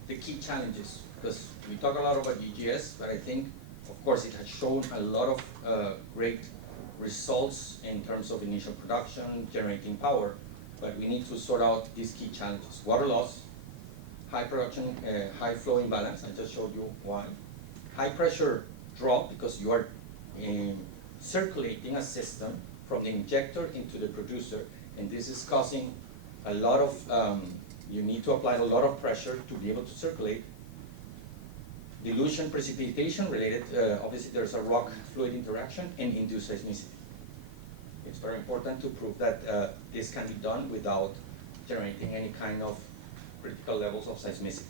the key challenges. Because we talk a lot about EGS, but I think, of course, it has shown a lot of great results in terms of initial production, generating power, but we need to sort out these key challenges. Water loss, high production, high flow imbalance, I just showed you why. High pressure drop, because you are circulating a system from the injector into the producer, and this is causing a lot of, you need to apply a lot of pressure to be able to circulate. Dilution, precipitation related, obviously there's a rock fluid interaction, and induced seismicity. It's very important to prove that this can be done without generating any kind of critical levels of seismicity.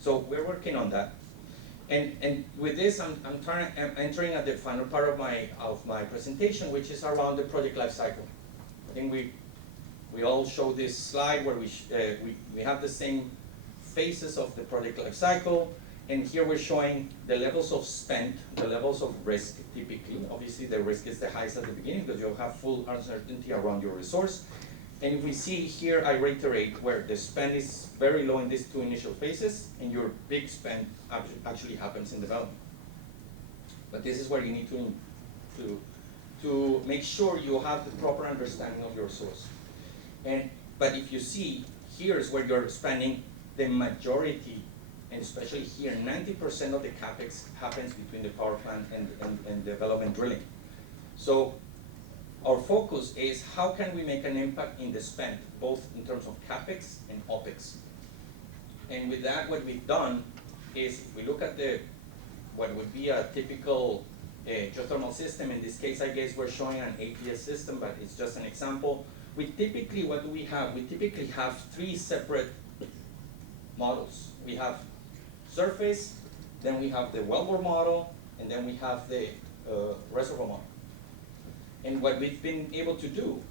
So we're working on that. And with this, I'm entering at the final part of my presentation, which is around the project life cycle. I think we all show this slide where we have the same phases of the project life cycle. And here we're showing the levels of spend, the levels of risk typically. Obviously the risk is the highest at the beginning because you'll have full uncertainty around your resource. And if we see here, I reiterate, where the spend is very low in these two initial phases and your big spend actually happens in development. But this is where you need to make sure you have the proper understanding of your resource. But if you see, here's where you're spending the majority, and especially here, 90% of the CapEx happens between the power plant and development drilling. So our focus is how can we make an impact in the spend, both in terms of CapEx and OpEx. And with that, what we've done is we look at what would be a typical geothermal system. In this case, I guess we're showing an APS system, but it's just an example. What do we have? We typically have 3 separate models. We have surface, then we have the wellbore model, and then we have the reservoir model. And what we've been able to do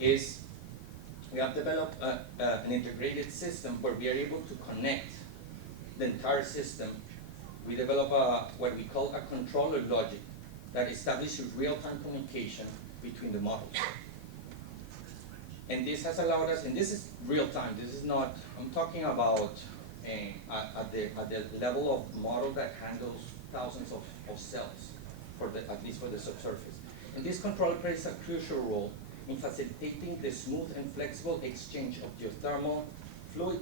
is we have developed an integrated system where we are able to connect the entire system. We develop what we call a controller logic that establishes real-time communication between the models. And this has allowed us, and this is real-time, this is not, I'm talking about at the level of model that handles thousands of cells, at least for the subsurface. And this controller plays a crucial role in facilitating the smooth and flexible exchange of geothermal, fluid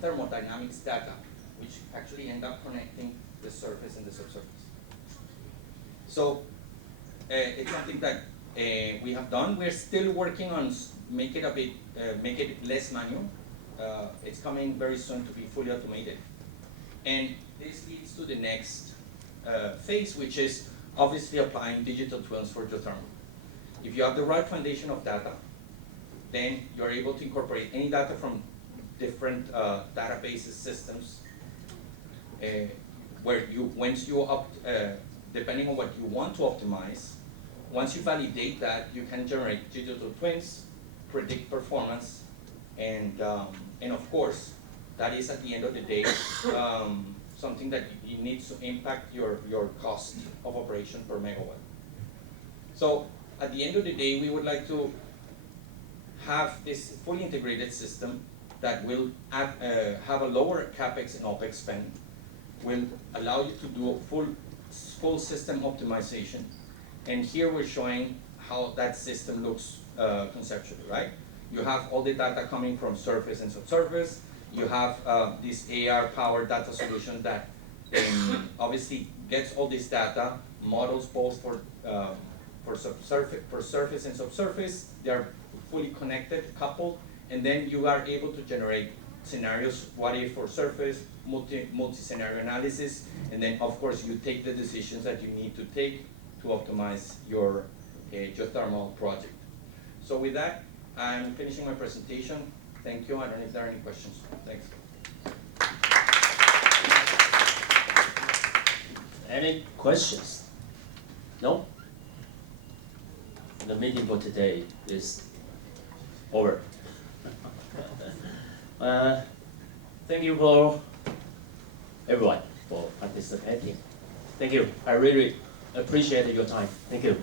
thermodynamics data, which actually end up connecting the surface and the subsurface. So it's something that we have done. We're still working on make it less manual. It's coming very soon to be fully automated. And this leads to the next phase, which is obviously applying digital twins for geothermal. If you have the right foundation of data, then you're able to incorporate any data from different databases, systems, where depending on what you want to optimize, once you validate that, you can generate digital twins, predict performance, and of course, that is at the end of the day something that you need to impact your cost of operation per megawatt. So at the end of the day, we would like to have this fully integrated system that will have a lower CapEx and OpEx spend, will allow you to do a full system optimization. And here we're showing how that system looks conceptually, right? You have all the data coming from surface and subsurface. You have this AR powered data solution that obviously gets all this data, models both for surface and subsurface. They are fully connected, coupled, and then you are able to generate scenarios, what if for surface, multi-scenario analysis, and then of course you take the decisions that you need to take to optimize your geothermal project. So with that, I'm finishing my presentation. Thank you. I don't know if there are any questions. Thanks. Any questions? No? The meeting for today is over. Thank you for everyone for participating. Thank you. I really appreciate your time. Thank you.